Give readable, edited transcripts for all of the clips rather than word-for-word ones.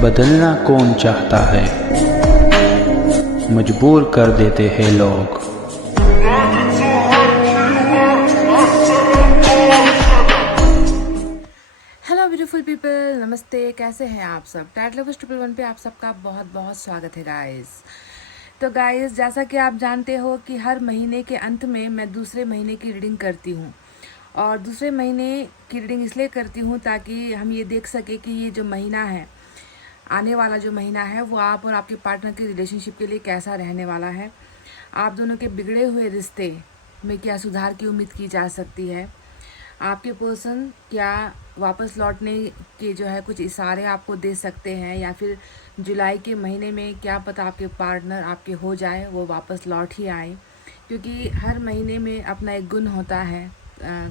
बदलना कौन चाहता है, मजबूर कर देते हैं लोग। हेलो ब्यूटीफुल पीपल, नमस्ते। कैसे हैं आप सब? टैट लवर्स 111 पे आप सबका बहुत बहुत स्वागत है गाइस। तो गाइस, जैसा कि आप जानते हो कि हर महीने के अंत में मैं दूसरे महीने की रीडिंग करती हूँ। और दूसरे महीने की रीडिंग इसलिए करती हूँ ताकि हम ये देख सके कि ये जो महीना है, आने वाला जो महीना है, वो आप और आपके पार्टनर के रिलेशनशिप के लिए कैसा रहने वाला है। आप दोनों के बिगड़े हुए रिश्ते में क्या सुधार की उम्मीद की जा सकती है। आपके पर्सन क्या वापस लौटने के जो है कुछ इशारे आपको दे सकते हैं, या फिर जुलाई के महीने में क्या पता आपके पार्टनर आपके हो जाए, वो वापस लौट ही आए। क्योंकि हर महीने में अपना एक गुण होता है।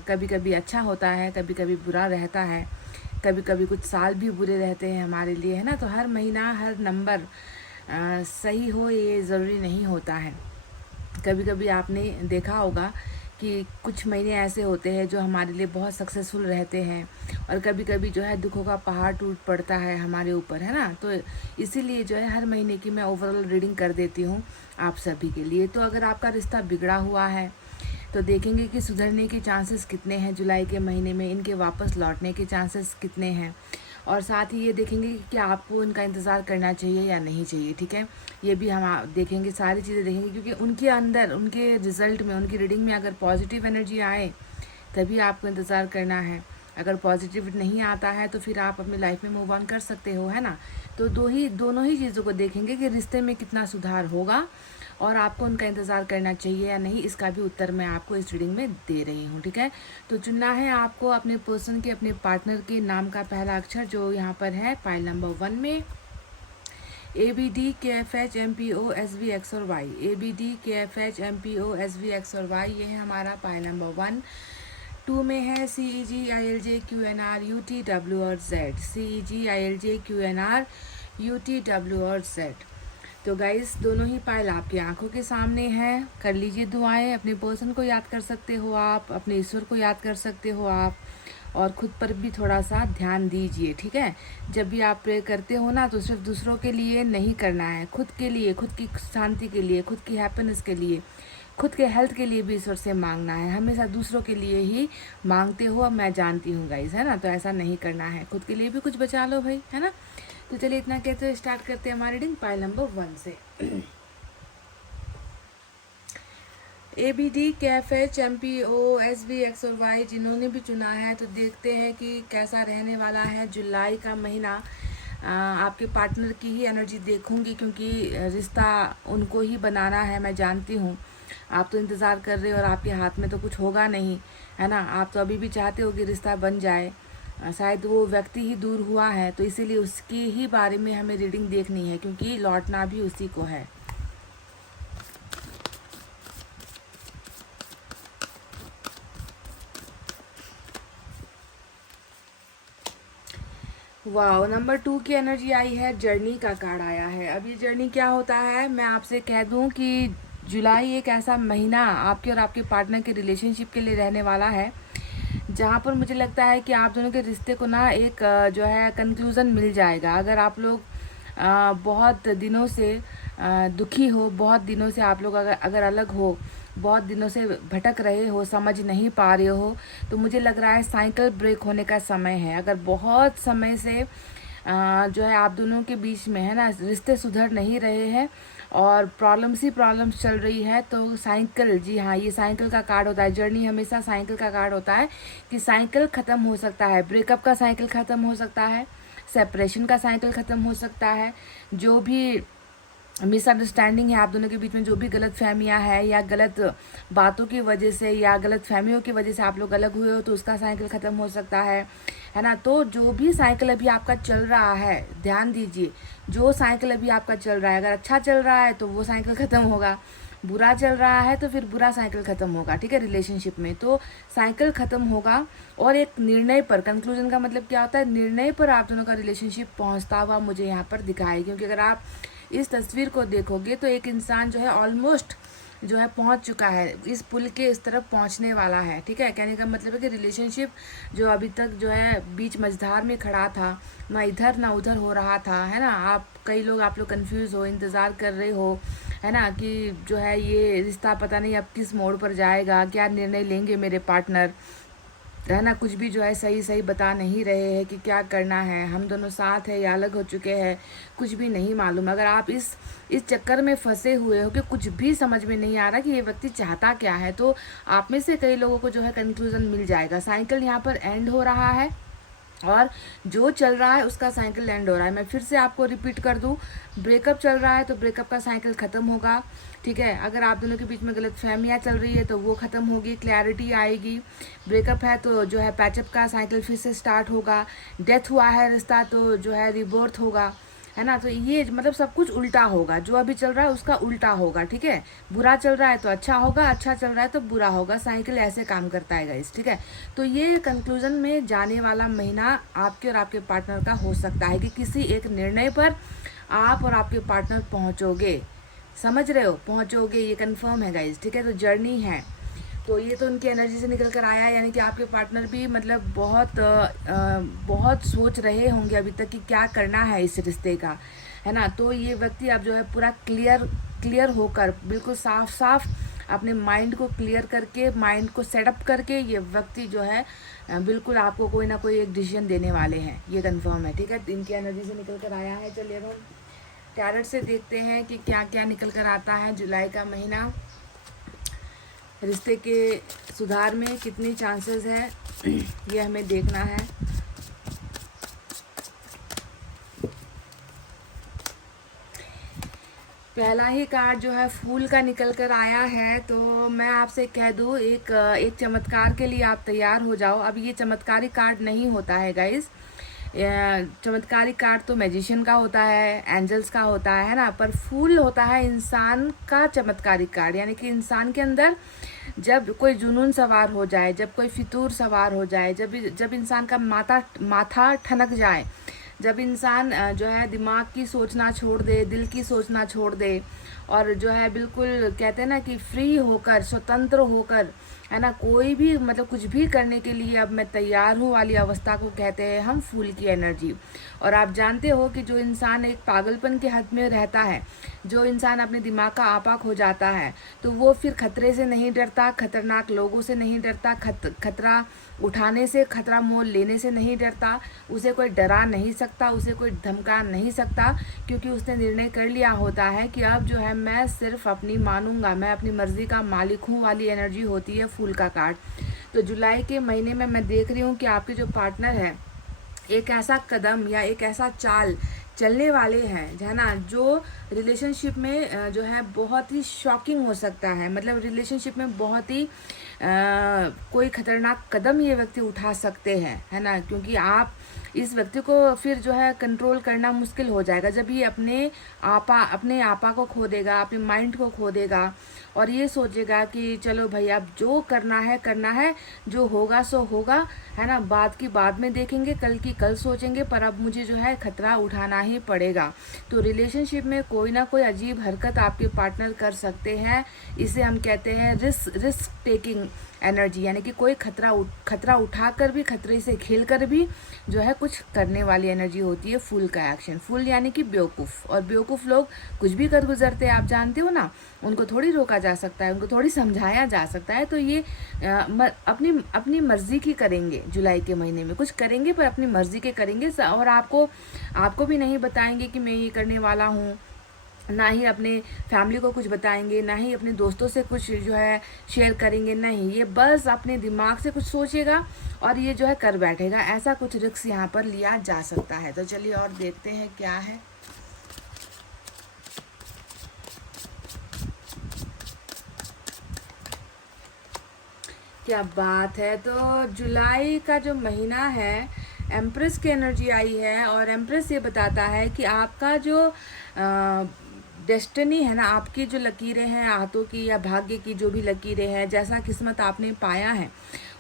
कभी कभी अच्छा होता है, कभी कभी बुरा रहता है, कभी कभी कुछ साल भी बुरे रहते हैं हमारे लिए, है ना। तो हर महीना, हर नंबर सही हो ये ज़रूरी नहीं होता है। कभी कभी आपने देखा होगा कि कुछ महीने ऐसे होते हैं जो हमारे लिए बहुत सक्सेसफुल रहते हैं, और कभी कभी जो है दुखों का पहाड़ टूट पड़ता है हमारे ऊपर, है ना। तो इसीलिए जो है हर महीने की मैं ओवरऑल रीडिंग कर देती हूँ आप सभी के लिए। तो अगर आपका रिश्ता बिगड़ा हुआ है तो देखेंगे कि सुधरने के चांसेस कितने हैं जुलाई के महीने में, इनके वापस लौटने के चांसेस कितने हैं। और साथ ही ये देखेंगे कि क्या आपको इनका इंतज़ार करना चाहिए या नहीं चाहिए, ठीक है। ये भी हम देखेंगे, सारी चीज़ें देखेंगे, क्योंकि उनके अंदर, उनके रिजल्ट में, उनकी रीडिंग में अगर पॉजिटिव एनर्जी आए तभी आपको इंतज़ार करना है। अगर पॉजिटिव नहीं आता है तो फिर आप अपनी लाइफ में मूव ऑन कर सकते हो, है ना। तो दोनों ही चीज़ों को देखेंगे कि रिश्ते में कितना सुधार होगा और आपको उनका इंतज़ार करना चाहिए या नहीं। इसका भी उत्तर मैं आपको इस रीडिंग में दे रही हूँ, ठीक है। तो चुनना है आपको अपने पर्सन के, अपने पार्टनर के नाम का पहला अक्षर जो यहाँ पर है पाइल नंबर 1 में। ABD KFHMPOSVX और Y, ABD KFHMPOSVX और Y, ये है हमारा पाइल नंबर 1। 2 में है CEGILJQNRUTW और Z, CEGILJQNRUTW और Z। तो गाइस, दोनों ही पाइल आपकी आंखों के सामने हैं। कर लीजिए दुआएं। अपने पर्सन को याद कर सकते हो आप, अपने ईश्वर को याद कर सकते हो आप, और खुद पर भी थोड़ा सा ध्यान दीजिए, ठीक है। जब भी आप प्रे करते हो ना, तो सिर्फ दूसरों के लिए नहीं करना है, खुद के लिए, खुद की शांति के लिए, खुद की हैप्पीनेस के लिए, खुद के हेल्थ के लिए भी ईश्वर से मांगना है। हमेशा दूसरों के लिए ही मांगते हो, अब मैं जानती हूँ गाइस, है ना। तो ऐसा नहीं करना है, खुद के लिए भी कुछ बचा लो भाई, है ना। तो चलिए इतना कहते हुए स्टार्ट करते हैं हमारी रीडिंग पाइल नंबर 1 से। ABDKFHMPOSVX और Y जिन्होंने भी चुना है, तो देखते हैं कि कैसा रहने वाला है जुलाई का महीना। आपके पार्टनर की ही एनर्जी देखूंगी, क्योंकि रिश्ता उनको ही बनाना है, मैं जानती हूँ। आप तो इंतज़ार कर रहे हो और आपके हाथ में तो कुछ होगा नहीं, है ना। आप तो अभी भी चाहते हो कि रिश्ता बन जाए। शायद वो व्यक्ति ही दूर हुआ है, तो इसीलिए उसके ही बारे में हमें रीडिंग देखनी है, क्योंकि लौटना भी उसी को है। वाह, नंबर 2 की एनर्जी आई है, जर्नी का कार्ड आया है। अब ये जर्नी क्या होता है, मैं आपसे कह दूं कि जुलाई एक ऐसा महीना आपके और आपके पार्टनर के रिलेशनशिप के लिए रहने वाला है, जहाँ पर मुझे लगता है कि आप दोनों के रिश्ते को ना एक जो है कंक्लूज़न मिल जाएगा। अगर आप लोग बहुत दिनों से दुखी हो, बहुत दिनों से आप लोग अगर अलग हो, बहुत दिनों से भटक रहे हो, समझ नहीं पा रहे हो, तो मुझे लग रहा है साइकिल ब्रेक होने का समय है। अगर बहुत समय से जो है आप दोनों के बीच में, है ना, रिश्ते सुधर नहीं रहे हैं और प्रॉब्लम्स ही प्रॉब्लम्स चल रही है, तो साइकिल, जी हाँ, ये साइकिल का कार्ड होता है। जर्नी हमेशा साइकिल का कार्ड होता है कि साइकिल ख़त्म हो सकता है, ब्रेकअप का साइकिल ख़त्म हो सकता है, सेपरेशन का साइकिल ख़त्म हो सकता है, जो भी मिसअंडरस्टैंडिंग है आप दोनों के बीच में, जो भी गलत फहमियाँ है या गलत बातों की वजह से या गलत फहमियों की वजह से आप लोग अलग हुए हो, तो उसका साइकिल ख़त्म हो सकता है ना। तो जो भी साइकिल अभी आपका चल रहा है, ध्यान दीजिए, जो साइकिल अभी आपका चल रहा है, अगर अच्छा चल रहा है तो वो साइकिल ख़त्म होगा, बुरा चल रहा है तो फिर बुरा साइकिल ख़त्म होगा, ठीक है। रिलेशनशिप में तो साइकिल ख़त्म होगा और एक निर्णय पर, कंक्लूजन का मतलब क्या होता है, निर्णय पर आप दोनों का रिलेशनशिप पहुंचता हुआ मुझे यहाँ पर दिखाई। क्योंकि अगर आप इस तस्वीर को देखोगे तो एक इंसान जो है ऑलमोस्ट जो है पहुंच चुका है, इस पुल के इस तरफ पहुंचने वाला है। ठीक है, कहने का मतलब है कि रिलेशनशिप जो अभी तक जो है बीच मझधार में खड़ा था, ना इधर ना उधर हो रहा था, है ना। आप लोग कंफ्यूज हो, इंतज़ार कर रहे हो, है ना, कि जो है ये रिश्ता पता नहीं अब किस मोड़ पर जाएगा, क्या निर्णय लेंगे मेरे पार्टनर, है ना। कुछ भी जो है सही सही बता नहीं रहे हैं कि क्या करना है, हम दोनों साथ है या अलग हो चुके हैं, कुछ भी नहीं मालूम। अगर आप इस चक्कर में फंसे हुए हो कि कुछ भी समझ में नहीं आ रहा कि ये व्यक्ति चाहता क्या है, तो आप में से कई लोगों को जो है कंक्लूजन मिल जाएगा। साइकिल यहाँ पर एंड हो रहा है और जो चल रहा है उसका साइकिल एंड हो रहा है। मैं फिर से आपको रिपीट कर दूं, ब्रेकअप चल रहा है तो ब्रेकअप का साइकिल ख़त्म होगा। ठीक है, अगर आप दोनों के बीच में गलतफहमियां चल रही है तो वो ख़त्म होगी, क्लैरिटी आएगी। ब्रेकअप है तो जो है पैचअप का साइकिल फिर से स्टार्ट होगा। डेथ हुआ है रिश्ता तो जो है रिबर्थ होगा, है ना। तो ये मतलब सब कुछ उल्टा होगा, जो अभी चल रहा है उसका उल्टा होगा। ठीक है, बुरा चल रहा है तो अच्छा होगा, अच्छा चल रहा है तो बुरा होगा, साइकिल ऐसे काम करता है गाइस। ठीक है, तो ये कंक्लूजन में जाने वाला महीना आपके और आपके पार्टनर का हो सकता है कि किसी एक निर्णय पर आप और आपके पार्टनर पहुंचोगे। समझ रहे हो, पहुंचोगे, ये कंफर्म है गाइस। ठीक है, तो जर्नी है, तो ये तो उनकी एनर्जी से निकल कर आया है, यानी कि आपके पार्टनर भी मतलब बहुत सोच रहे होंगे अभी तक कि क्या करना है इस रिश्ते का, है ना। तो ये व्यक्ति अब जो है पूरा क्लियर होकर, बिल्कुल साफ साफ अपने माइंड को क्लियर करके, माइंड को सेटअप करके ये व्यक्ति जो है बिल्कुल आपको कोई ना कोई एक डिसीजन देने वाले हैं, ये कंफर्म है। ठीक है, इनकी एनर्जी से निकल कर आया है। चलिए अब हम टैरोट से देखते हैं कि क्या क्या निकल कर आता है। जुलाई का महीना, रिश्ते के सुधार में कितनी चांसेस है ये हमें देखना है। पहला ही कार्ड जो है फूल का निकल कर आया है, तो मैं आपसे कह दूँ एक चमत्कार के लिए आप तैयार हो जाओ। अब ये चमत्कारी कार्ड नहीं होता है गाइस, चमत्कारी कार्ड तो मैजिशियन का होता है, एंजल्स का होता है ना, पर फूल होता है इंसान का चमत्कारी कार्ड। यानी कि इंसान के अंदर जब कोई जुनून सवार हो जाए, जब कोई फितूर सवार हो जाए, जब इंसान का माथा ठनक जाए, जब इंसान जो है दिमाग की सोचना छोड़ दे, दिल की सोचना छोड़ दे, और जो है बिल्कुल कहते हैं ना कि फ्री होकर, स्वतंत्र होकर, है ना, कोई भी मतलब कुछ भी करने के लिए अब मैं तैयार हूँ वाली अवस्था को कहते हैं हम फूल की एनर्जी। और आप जानते हो कि जो इंसान एक पागलपन के हद में रहता है, जो इंसान अपने दिमाग का आपा खो जाता है, तो वो फिर खतरे से नहीं डरता, खतरनाक लोगों से नहीं डरता, खतरा उठाने से, खतरा मोल लेने से नहीं डरता, उसे कोई डरा नहीं सकता, उसे कोई धमका नहीं सकता, क्योंकि उसने निर्णय कर लिया होता है कि अब जो है मैं सिर्फ अपनी मानूंगा, मैं अपनी मर्जी का मालिक हूँ वाली एनर्जी होती है फूल का कार्ड। तो जुलाई के महीने में मैं देख रही हूँ कि आपके जो पार्टनर है एक ऐसा कदम या एक ऐसा चाल चलने वाले हैं, है ना, जो रिलेशनशिप में जो है बहुत ही शॉकिंग हो सकता है। मतलब रिलेशनशिप में बहुत ही कोई खतरनाक कदम ये व्यक्ति उठा सकते हैं, है ना, क्योंकि आप इस व्यक्ति को फिर जो है कंट्रोल करना मुश्किल हो जाएगा जब ये अपने आपा को खो देगा, अपने माइंड को खो देगा, और ये सोचेगा कि चलो भाई अब जो करना है, जो होगा सो होगा, है ना, बाद की बाद में देखेंगे, कल की कल सोचेंगे, पर अब मुझे जो है खतरा उठाना ही पड़ेगा। तो रिलेशनशिप में कोई ना कोई अजीब हरकत आपके पार्टनर कर सकते हैं, इसे हम कहते हैं रिस्क टेकिंग एनर्जी। यानी कि कोई खतरा उठाकर भी, खतरे से खेलकर भी जो है कुछ करने वाली एनर्जी होती है फूल का एक्शन। फूल यानी कि बेवकूफ़, और बेवकूफ़ लोग कुछ भी कर गुजरते हैं, आप जानते हो ना, उनको थोड़ी रोका जा सकता है, उनको थोड़ी समझाया जा सकता है। तो ये अपनी मर्जी की करेंगे, जुलाई के महीने में कुछ करेंगे पर अपनी मर्जी के करेंगे, और आपको भी नहीं बताएंगे कि मैं ये करने वाला हूँ, ना ही अपने फैमिली को कुछ बताएंगे, ना ही अपने दोस्तों से कुछ जो है शेयर करेंगे, नहीं, ये बस अपने दिमाग से कुछ सोचेगा और ये जो है कर बैठेगा। ऐसा कुछ रिस्क यहाँ पर लिया जा सकता है। तो चलिए और देखते हैं क्या है। क्या बात है। तो जुलाई का जो महीना है, एम्प्रेस की एनर्जी आई है, और एम्प्रेस ये बताता है कि आपका जो डेस्टिनी है ना, आपकी जो लकीरें हैं हाथों की या भाग्य की जो भी लकीरें हैं, जैसा किस्मत आपने पाया है,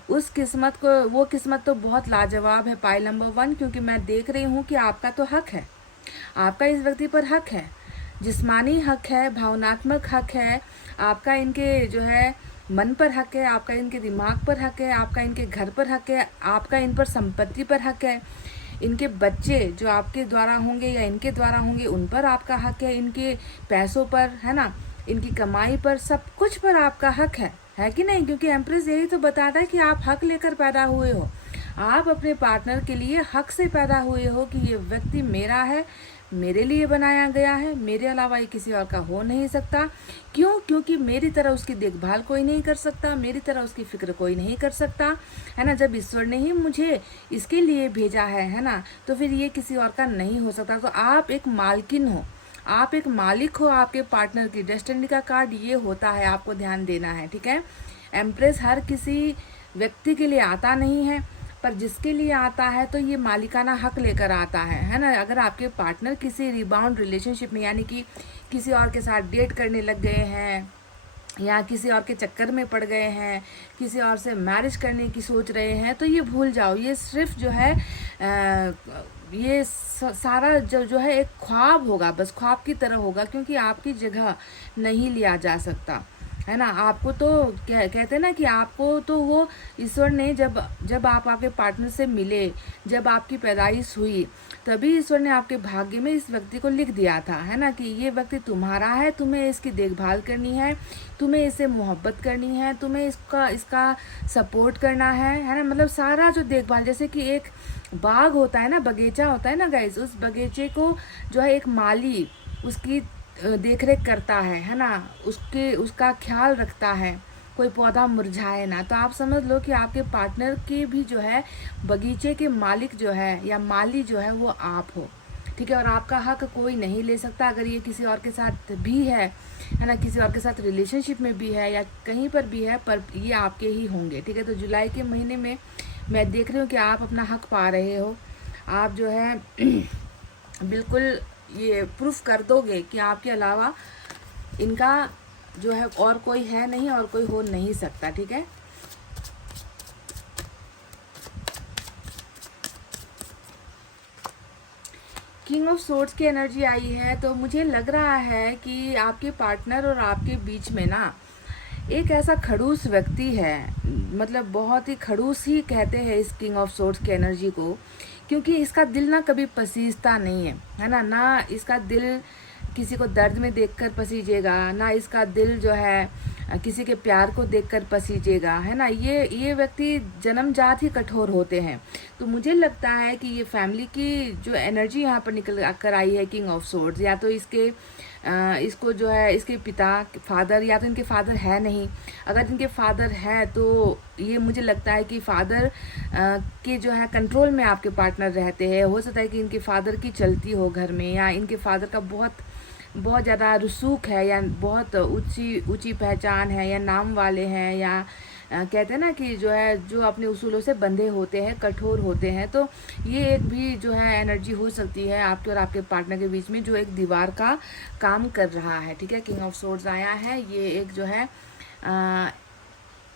उस किस्मत को, वो किस्मत तो बहुत लाजवाब है पाइल नंबर 1, क्योंकि मैं देख रही हूँ कि आपका तो हक है, आपका इस व्यक्ति पर हक है, जिस्मानी हक है, भावनात्मक हक है, आपका इनके जो है मन पर हक है, आपका इनके दिमाग पर हक है, आपका इनके घर पर हक है, आपका इन पर संपत्ति पर हक है, इनके बच्चे जो आपके द्वारा होंगे या इनके द्वारा होंगे उन पर आपका हक है, इनके पैसों पर, है ना, इनकी कमाई पर, सब कुछ पर आपका हक है कि नहीं? क्योंकि एम्प्रेस यही तो बताता है कि आप हक लेकर पैदा हुए हो, आप अपने पार्टनर के लिए हक से पैदा हुए हो कि ये व्यक्ति मेरा है, मेरे लिए बनाया गया है, मेरे अलावा ये किसी और का हो नहीं सकता। क्यों? क्योंकि मेरी तरह उसकी देखभाल कोई नहीं कर सकता, मेरी तरह उसकी फिक्र कोई नहीं कर सकता, है ना। जब ईश्वर ने ही मुझे इसके लिए भेजा है ना, तो फिर ये किसी और का नहीं हो सकता। तो आप एक मालकिन हो, आप एक मालिक हो आपके पार्टनर की। डेस्टिनी का कार्ड ये होता है, आपको ध्यान देना है, ठीक है। एम्प्रेस हर किसी व्यक्ति के लिए आता नहीं है, पर जिसके लिए आता है तो ये मालिकाना हक लेकर आता है ना। अगर आपके पार्टनर किसी रिबाउंड रिलेशनशिप में, यानी कि किसी और के साथ डेट करने लग गए हैं या किसी और के चक्कर में पड़ गए हैं, किसी और से मैरिज करने की सोच रहे हैं, तो ये भूल जाओ, ये सिर्फ जो है ये सारा जो है एक ख्वाब होगा, बस ख्वाब की तरह होगा, क्योंकि आपकी जगह नहीं लिया जा सकता, है ना। आपको तो कहते हैं ना कि आपको तो वो ईश्वर ने जब आप आपके पार्टनर से मिले, जब आपकी पैदाइश हुई, तभी ईश्वर ने आपके भाग्य में इस व्यक्ति को लिख दिया था, है ना, कि ये व्यक्ति तुम्हारा है, तुम्हें इसकी देखभाल करनी है, तुम्हें इससे मोहब्बत करनी है, तुम्हें इसका सपोर्ट करना है ना। मतलब सारा जो देखभाल, जैसे कि एक बाग होता है ना, बगीचा होता है ना गाइस, उस बगीचे को जो है एक माली उसकी देख रेख करता है ना, उसका ख्याल रखता है, कोई पौधा मुरझाए ना। तो आप समझ लो कि आपके पार्टनर के भी जो है बगीचे के मालिक जो है या माली जो है वो आप हो, ठीक है। और आपका हक कोई नहीं ले सकता, अगर ये किसी और के साथ भी है ना, किसी और के साथ रिलेशनशिप में भी है या कहीं पर भी है, पर ये आपके ही होंगे, ठीक है। तो जुलाई के महीने में मैं देख रही हूँ कि आप अपना हक पा रहे हो, आप जो है बिल्कुल ये प्रूफ कर दोगे कि आपके अलावा इनका जो है और कोई है नहीं और कोई हो नहीं सकता, ठीक है। किंग ऑफ सोर्ड्स की एनर्जी आई है, तो मुझे लग रहा है कि आपके पार्टनर और आपके बीच में ना एक ऐसा खड़ूस व्यक्ति है, मतलब बहुत ही खड़ूस ही कहते हैं इस किंग ऑफ सोर्ड्स की एनर्जी को, क्योंकि इसका दिल ना कभी पसीजता नहीं है ना इसका दिल किसी को दर्द में देखकर पसीजेगा, ना इसका दिल जो है किसी के प्यार को देखकर पसीजेगा, है ना। ये व्यक्ति जन्मजात ही कठोर होते हैं। तो मुझे लगता है कि ये फैमिली की जो एनर्जी यहाँ पर निकल कर आई है किंग ऑफ सोर्ड्स, या तो इसको जो है इसके पिता फादर, या तो इनके फादर है नहीं, अगर इनके फादर है तो ये मुझे लगता है कि फादर के जो है कंट्रोल में आपके पार्टनर रहते हैं। हो सकता है कि इनके फादर की चलती हो घर में, या इनके फादर का बहुत ज़्यादा रसूख है, या बहुत ऊंची पहचान है, या नाम वाले हैं, या कहते हैं ना कि जो है जो अपने उसूलों से बंधे होते हैं, कठोर होते हैं। तो ये एक भी जो है एनर्जी हो सकती है आपके और आपके पार्टनर के बीच में, जो एक दीवार का काम कर रहा है, ठीक है। किंग ऑफ सोर्ड्स आया है, ये एक जो है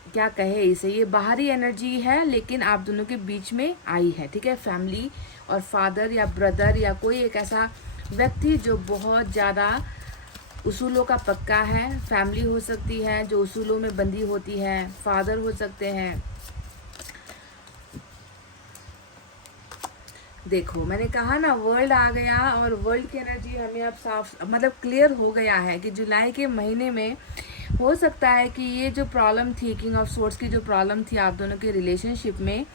क्या कहे इसे, ये बाहरी एनर्जी है, लेकिन आप दोनों के बीच में आई है, ठीक है। फैमिली और फादर या ब्रदर या कोई एक ऐसा व्यक्ति जो बहुत ज़्यादा उसूलों का पक्का है, फैमिली हो सकती है जो उसूलों में बंधी होती है, फादर हो सकते हैं। देखो मैंने कहा ना वर्ल्ड आ गया, और वर्ल्ड की एनर्जी हमें अब साफ मतलब क्लियर हो गया है कि जुलाई के महीने में हो सकता है कि ये जो प्रॉब्लम थी, किंग ऑफ सोर्ड्स की जो प्रॉब्लम थी आप दोनों के रिलेशनशिप में,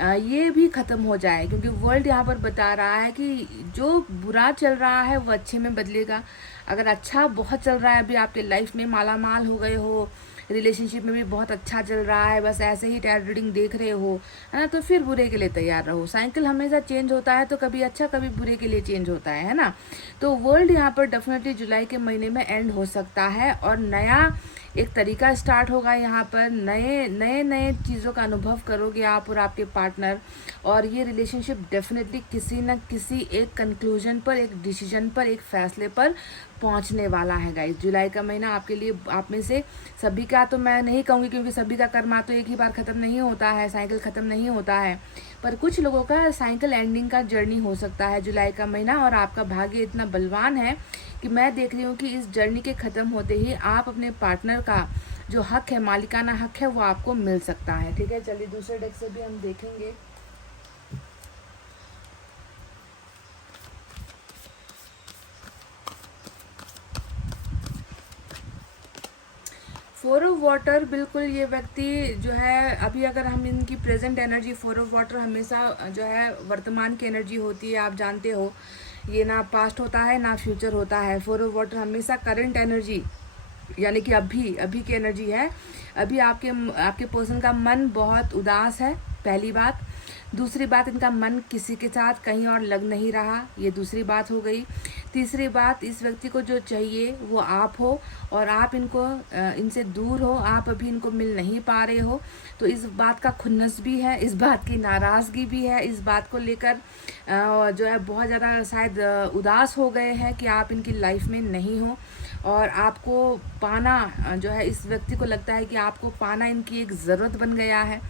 ये भी ख़त्म हो जाए, क्योंकि वर्ल्ड यहाँ पर बता रहा है कि जो बुरा चल रहा है वो अच्छे में बदलेगा। अगर अच्छा बहुत चल रहा है, अभी आपके लाइफ में माला माल हो गए हो, रिलेशनशिप में भी बहुत अच्छा चल रहा है, बस ऐसे ही टैरो रीडिंग देख रहे हो, है ना, तो फिर बुरे के लिए तैयार रहो। साइकिल हमेशा चेंज होता है, तो कभी अच्छा कभी बुरे के लिए चेंज होता है ना। तो वर्ल्ड यहाँ पर डेफिनेटली जुलाई के महीने में एंड हो सकता है, और नया एक तरीका स्टार्ट होगा यहाँ पर, नए चीज़ों का अनुभव करोगे आप और आपके पार्टनर, और ये रिलेशनशिप डेफिनेटली किसी न किसी एक कंक्लूजन पर, एक डिसीजन पर, एक फैसले पर पहुंचने वाला है गाइस। जुलाई का महीना आपके लिए, आप में से सभी का तो मैं नहीं कहूँगी, क्योंकि सभी का कर्मा तो एक ही बार ख़त्म नहीं होता है, साइकिल ख़त्म नहीं होता है, पर कुछ लोगों का साइकिल एंडिंग का जर्नी हो सकता है जुलाई का महीना। और आपका भाग्य इतना बलवान है कि मैं देख रही हूँ कि इस जर्नी के ख़त्म होते ही आप अपने पार्टनर का जो हक है, मालिकाना हक है, वो आपको मिल सकता है। ठीक है, चलिए दूसरे डेक से भी हम देखेंगे। फोर ऑफ वाटर, बिल्कुल ये व्यक्ति जो है अभी, अगर हम इनकी present energy, four of water हमेशा जो है वर्तमान की एनर्जी होती है, आप जानते हो, ये ना पास्ट होता है ना फ्यूचर होता है। फोर ऑफ वाटर हमेशा करंट एनर्जी, यानी कि अभी अभी की एनर्जी है। अभी आपके पर्सन का मन बहुत उदास है, पहली बात। दूसरी बात, इनका मन किसी के साथ कहीं और लग नहीं रहा, ये दूसरी बात हो गई। तीसरी बात, इस व्यक्ति को जो चाहिए वो आप हो और आप इनसे दूर हो, आप अभी इनको मिल नहीं पा रहे हो। तो इस बात का खुन्नस भी है, इस बात की नाराज़गी भी है, इस बात को लेकर जो है बहुत ज़्यादा शायद उदास हो गए हैं कि आप इनकी लाइफ में नहीं हो। और आपको पाना जो है, इस व्यक्ति को लगता है कि आपको पाना इनकी एक ज़रूरत बन गया है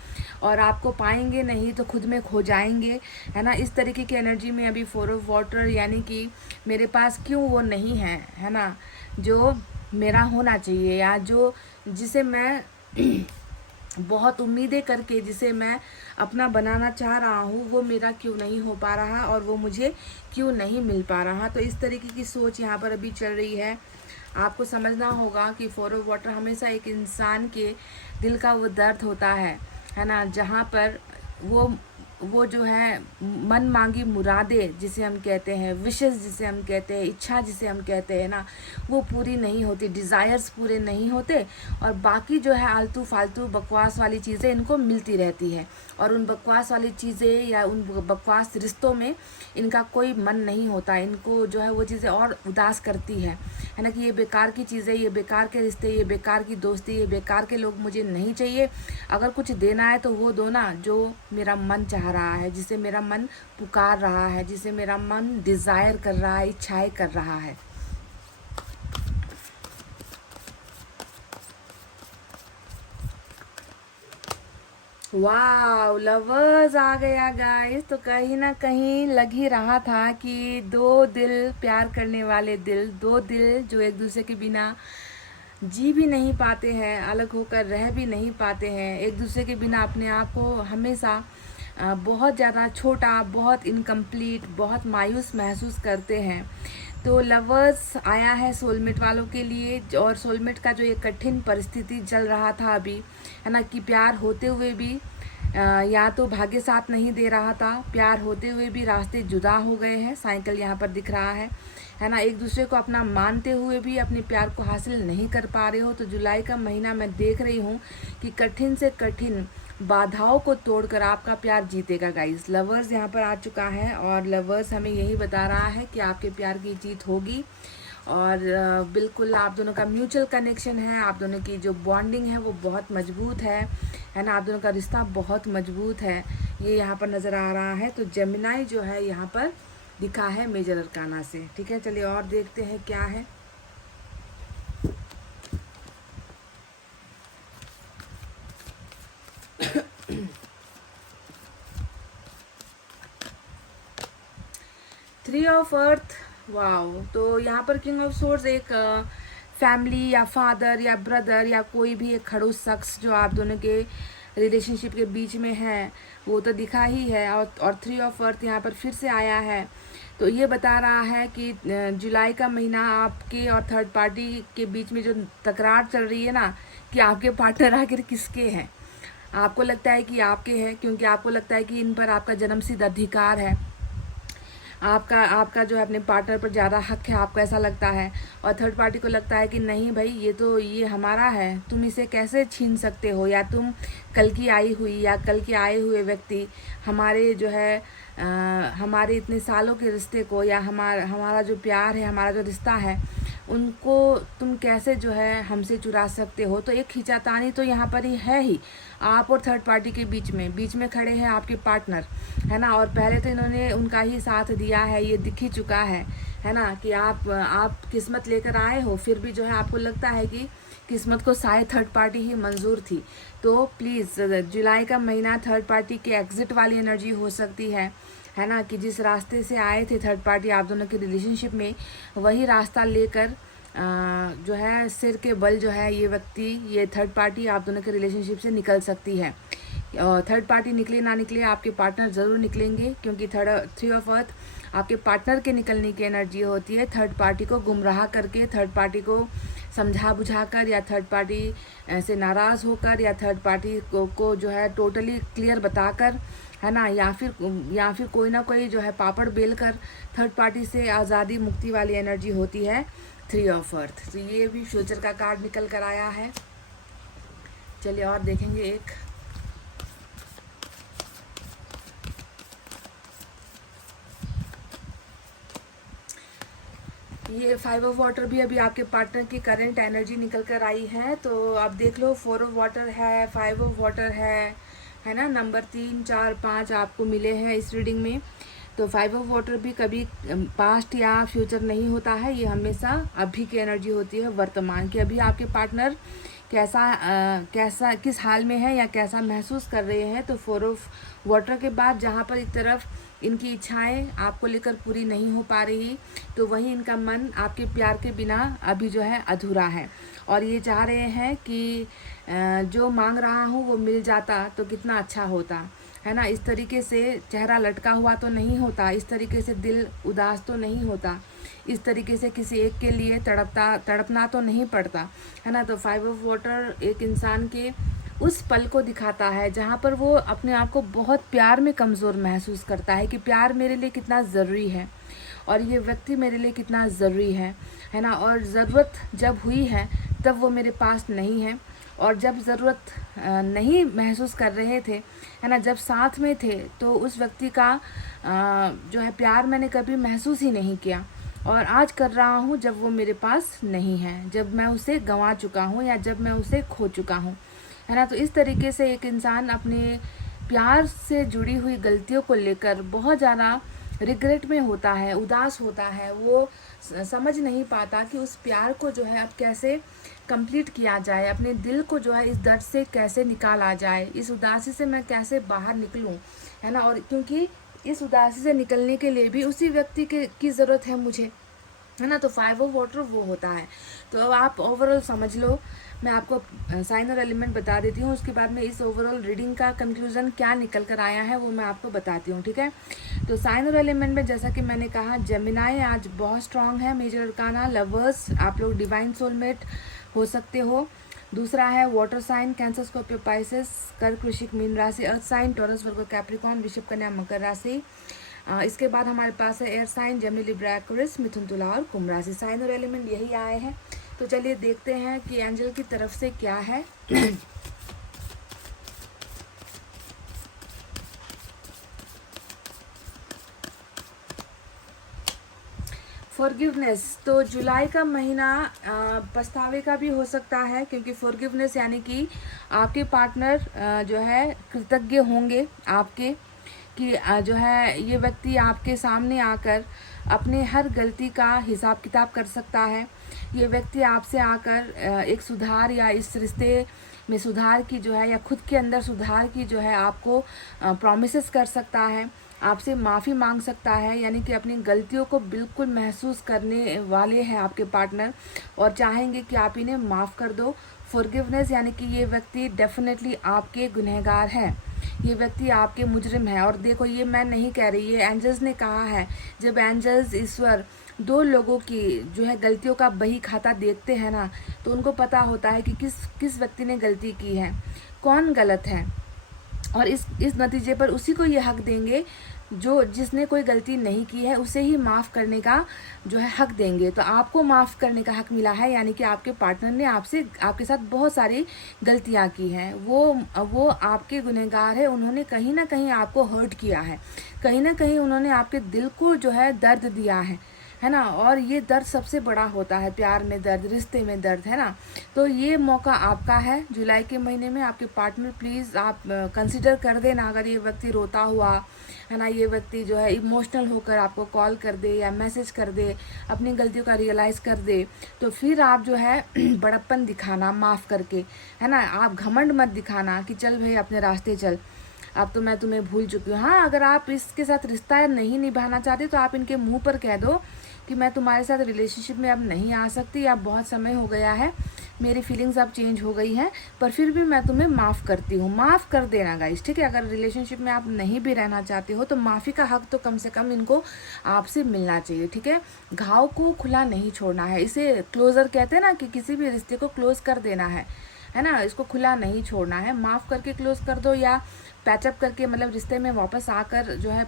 और आपको पाएंगे नहीं तो खुद में खो जाएंगे, है ना। इस तरीके की एनर्जी में अभी फोर ऑफ वाटर, यानी कि मेरे पास क्यों वो नहीं है ना, जो मेरा होना चाहिए, या जो जिसे मैं बहुत उम्मीदें करके जिसे मैं अपना बनाना चाह रहा हूँ, वो मेरा क्यों नहीं हो पा रहा और वो मुझे क्यों नहीं मिल पा रहा। तो इस तरीके की सोच यहाँ पर अभी चल रही है। आपको समझना होगा कि फोर ऑफ वाटर हमेशा एक इंसान के दिल का वो दर्द होता है ना, जहाँ पर वो जो है मन मांगी मुरादें जिसे हम कहते हैं, विशेस जिसे हम कहते हैं, इच्छा जिसे हम कहते हैं ना, वो पूरी नहीं होती, डिज़ायर्स पूरे नहीं होते, और बाकी जो है आलतू फालतू बकवास वाली चीज़ें इनको मिलती रहती है। और उन बकवास वाली चीज़ें या उन बकवास रिश्तों में इनका कोई मन नहीं होता, इनको जो है वो चीज़ें और उदास करती है ना, कि ये बेकार की चीज़ें, ये बेकार के रिश्ते, ये बेकार की दोस्ती, ये बेकार के लोग मुझे नहीं चाहिए। अगर कुछ देना है तो वो दो ना जो मेरा मन चाह रहा है, जिसे मेरा मन पुकार रहा है, जिसे मेरा मन डिज़ायर कर रहा है, इच्छाएं कर रहा है। वाह, लवर्स आ गया गाइस। तो कहीं ना कहीं लग ही रहा था कि दो दिल, प्यार करने वाले दिल, दो दिल जो एक दूसरे के बिना जी भी नहीं पाते हैं, अलग होकर रह भी नहीं पाते हैं, एक दूसरे के बिना अपने आप को हमेशा बहुत ज़्यादा छोटा, बहुत इनकम्प्लीट, बहुत मायूस महसूस करते हैं। तो लवर्स आया है सोलमेट वालों के लिए, और सोलमेट का जो ये कठिन परिस्थिति चल रहा था अभी, है ना, कि प्यार होते हुए भी या तो भाग्य साथ नहीं दे रहा था, प्यार होते हुए भी रास्ते जुदा हो गए हैं, साइकिल यहाँ पर दिख रहा है ना, एक दूसरे को अपना मानते हुए भी अपने प्यार को हासिल नहीं कर पा रहे हो। तो जुलाई का महीना मैं देख रही हूँ कि कठिन से कठिन बाधाओं को तोड़कर आपका प्यार जीतेगा गाइस। लवर्स यहाँ पर आ चुका है और लवर्स हमें यही बता रहा है कि आपके प्यार की जीत होगी, और बिल्कुल आप दोनों का म्यूचुअल कनेक्शन है, आप दोनों की जो बॉन्डिंग है वो बहुत मजबूत है ना, आप दोनों का रिश्ता बहुत मजबूत है, ये यहाँ पर नज़र आ रहा है। तो जेमिनाई जो है यहाँ पर दिखा है मेजर अरकाना से। ठीक है, चलिए और देखते हैं क्या है। Three of earth, wow. तो यहाँ पर किंग ऑफ सोर्स एक फैमिली या फादर या ब्रदर या कोई भी एक खड़ूस शख्स जो आप दोनों के रिलेशनशिप के बीच में है, वो तो दिखा ही है। और थ्री ऑफ अर्थ यहाँ पर फिर से आया है, तो ये बता रहा है कि जुलाई का महीना आपके और थर्ड पार्टी के बीच में जो तकरार चल रही है ना, कि आपके पार्टनर आखिर किसके हैं। आपको लगता है कि आपके हैं, क्योंकि आपको लगता है कि इन पर आपका जन्मसिद्ध अधिकार है, आपका जो है अपने पार्टनर पर ज़्यादा हक है, आपको ऐसा लगता है। और थर्ड पार्टी को लगता है कि नहीं भाई, ये हमारा है, तुम इसे कैसे छीन सकते हो, या तुम कल की आई हुई या कल के आए हुए व्यक्ति हमारे जो है हमारे इतने सालों के रिश्ते को, या हमारा जो प्यार है, हमारा जो रिश्ता है, उनको तुम कैसे जो है हमसे चुरा सकते हो। तो एक खींचातानी तो यहाँ पर ही है ही, आप और थर्ड पार्टी के बीच में खड़े हैं आपके पार्टनर, है ना। और पहले तो इन्होंने उनका ही साथ दिया है, ये दिख ही चुका है ना, कि आप किस्मत लेकर आए हो, फिर भी जो है आपको लगता है कि किस्मत को शायद थर्ड पार्टी ही मंजूर थी। तो प्लीज़ जुलाई का महीना थर्ड पार्टी के एग्जिट वाली एनर्जी हो सकती है है ना, कि जिस रास्ते से आए थे थर्ड पार्टी आप दोनों के रिलेशनशिप में, वही रास्ता लेकर जो है सिर के बल जो है ये व्यक्ति, ये थर्ड पार्टी आप दोनों के रिलेशनशिप से निकल सकती है। थर्ड पार्टी निकले ना निकले, आपके पार्टनर ज़रूर निकलेंगे, क्योंकि थ्री ऑफ अर्थ आपके पार्टनर के निकलने की एनर्जी होती है। थर्ड पार्टी को गुमराह करके, थर्ड पार्टी को समझा बुझाकर, या थर्ड पार्टी से नाराज़ होकर, या थर्ड पार्टी को जो है टोटली क्लियर बताकर, है ना, या फिर कोई ना कोई जो है पापड़ बेल कर थर्ड पार्टी से आज़ादी मुक्ति वाली एनर्जी होती है थ्री ऑफ अर्थ। तो ये भी फ्यूचर का कार्ड निकल कर आया है। चलिए और देखेंगे एक। ये 5 ऑफ वाटर भी अभी आपके पार्टनर की करंट एनर्जी निकल कर आई है। तो आप देख लो, 4 ऑफ वाटर है, 5 ऑफ वाटर है ना, नंबर 3, 4, 5 आपको मिले हैं इस रीडिंग में। तो 5 ऑफ वाटर भी कभी पास्ट या फ्यूचर नहीं होता है, ये हमेशा अभी की एनर्जी होती है, वर्तमान की। अभी आपके पार्टनर कैसा किस हाल में है या कैसा महसूस कर रहे हैं। तो 4 ऑफ वाटर के बाद जहाँ पर एक तरफ इनकी इच्छाएं आपको लेकर पूरी नहीं हो पा रही, तो वहीं इनका मन आपके प्यार के बिना अभी जो है अधूरा है, और ये चाह रहे हैं कि जो मांग रहा हूँ वो मिल जाता तो कितना अच्छा होता, है ना। इस तरीके से चेहरा लटका हुआ तो नहीं होता, इस तरीके से दिल उदास तो नहीं होता, इस तरीके से किसी एक के लिए तड़पना तो नहीं पड़ता, है ना। तो 5 ऑफ वाटर एक इंसान के उस पल को दिखाता है जहाँ पर वो अपने आप को बहुत प्यार में कमज़ोर महसूस करता है, कि प्यार मेरे लिए कितना ज़रूरी है और ये व्यक्ति मेरे लिए कितना ज़रूरी है ना। और ज़रूरत जब हुई है तब वो मेरे पास नहीं है, और जब ज़रूरत नहीं महसूस कर रहे थे, है ना, जब साथ में थे, तो उस व्यक्ति का जो है प्यार मैंने कभी महसूस ही नहीं किया, और आज कर रहा हूँ जब वो मेरे पास नहीं है, जब मैं उसे गंवा चुका हूँ या जब मैं उसे खो चुका हूँ, है ना। तो इस तरीके से एक इंसान अपने प्यार से जुड़ी हुई गलतियों को लेकर बहुत ज़्यादा रिग्रेट में होता है, उदास होता है। वो समझ नहीं पाता कि उस प्यार को जो है अब कैसे कंप्लीट किया जाए, अपने दिल को जो है इस दर्द से कैसे निकाला जाए, इस उदासी से मैं कैसे बाहर निकलूं, है ना। और क्योंकि इस उदासी से निकलने के लिए भी उसी व्यक्ति की ज़रूरत है मुझे, है ना। तो 5 ऑफ वाटर वो होता है। तो अब आप ओवरऑल समझ लो, मैं आपको साइन और एलिमेंट बता देती हूँ, उसके बाद में इस ओवरऑल रीडिंग का कंक्लूजन क्या निकल कर आया है वो मैं आपको बताती हूँ, ठीक है। तो साइन और एलिमेंट में जैसा कि मैंने कहा, जेमिनाई आज बहुत स्ट्रांग है, मेजर अरकाना, लवर्स, आप लोग डिवाइन सोलमेट हो सकते हो। दूसरा है water sign, Cancer, Scorpio, Pisces, कर्क, वृश्चिक, मीन राशि। Earth sign, Taurus, Virgo, Capricorn, वृषभ, कन्या, मकर राशि। इसके बाद हमारे पास है air sign, Gemini, Libra, Aquarius, मिथुन, तुला और कुंभ राशि। साइन और एलिमेंट यही आए हैं। तो चलिए देखते हैं कि एंजल की तरफ से क्या है। फॉरगिवनेस, तो जुलाई का महीना पछतावे का भी हो सकता है, क्योंकि फॉरगिवनेस यानी कि आपके पार्टनर जो है कृतज्ञ होंगे आपके, कि जो है ये व्यक्ति आपके सामने आकर अपने हर गलती का हिसाब किताब कर सकता है। ये व्यक्ति आपसे आकर एक सुधार या इस रिश्ते में सुधार की जो है, या खुद के अंदर सुधार की जो है आपको प्रॉमिसेस कर सकता है, आपसे माफ़ी मांग सकता है, यानी कि अपनी गलतियों को बिल्कुल महसूस करने वाले हैं आपके पार्टनर, और चाहेंगे कि आप इन्हें माफ़ कर दो। फॉरगिवनेस यानी कि ये व्यक्ति डेफिनेटली आपके गुनहगार है, ये व्यक्ति आपके मुजरिम है। और देखो, ये मैं नहीं कह रही, ये एंजल्स ने कहा है। जब एंजल्स, ईश्वर, दो लोगों की जो है गलतियों का बही खाता देखते हैं ना, तो उनको पता होता है कि किस व्यक्ति ने गलती की है, कौन गलत है, और इस नतीजे पर उसी को ये हक देंगे जिसने कोई गलती नहीं की है, उसे ही माफ़ करने का जो है हक देंगे। तो आपको माफ़ करने का हक मिला है, यानी कि आपके पार्टनर ने आपके साथ बहुत सारी गलतियां की हैं, वो आपके गुनहगार है, उन्होंने कहीं ना कहीं आपको हर्ट किया है, कहीं ना कहीं उन्होंने आपके दिल को जो है दर्द दिया है ना। और ये दर्द सबसे बड़ा होता है, प्यार में दर्द, रिश्ते में दर्द, है ना। तो ये मौका आपका है जुलाई के महीने में। आपके पार्टनर प्लीज़ आप कंसिडर कर देना, अगर ये व्यक्ति रोता हुआ, है ना, ये व्यक्ति जो है इमोशनल होकर आपको कॉल कर दे या मैसेज कर दे, अपनी गलतियों का रियलाइज़ कर दे, तो फिर आप जो है बड़प्पन दिखाना माफ़ करके, है ना। आप घमंड मत दिखाना कि चल भाई अपने रास्ते चल, अब तो मैं तुम्हें भूल चुकी हूँ। हाँ, अगर आप इसके साथ रिश्ता नहीं निभाना चाहते तो आप इनके मुंह पर कह दो कि मैं तुम्हारे साथ रिलेशनशिप में अब नहीं आ सकती, अब बहुत समय हो गया है, मेरी फीलिंग्स अब चेंज हो गई हैं, पर फिर भी मैं तुम्हें माफ़ करती हूँ। माफ़ कर देना गाइस, ठीक है। अगर रिलेशनशिप में आप नहीं भी रहना चाहते हो तो माफ़ी का हक तो कम से कम इनको आपसे मिलना चाहिए, ठीक है। घाव को खुला नहीं छोड़ना है, इसे क्लोजर कहते हैं ना, कि किसी भी रिश्ते को क्लोज कर देना है ना, इसको खुला नहीं छोड़ना है। माफ़ करके क्लोज कर दो या पैचअप करके, मतलब रिश्ते में वापस आकर जो है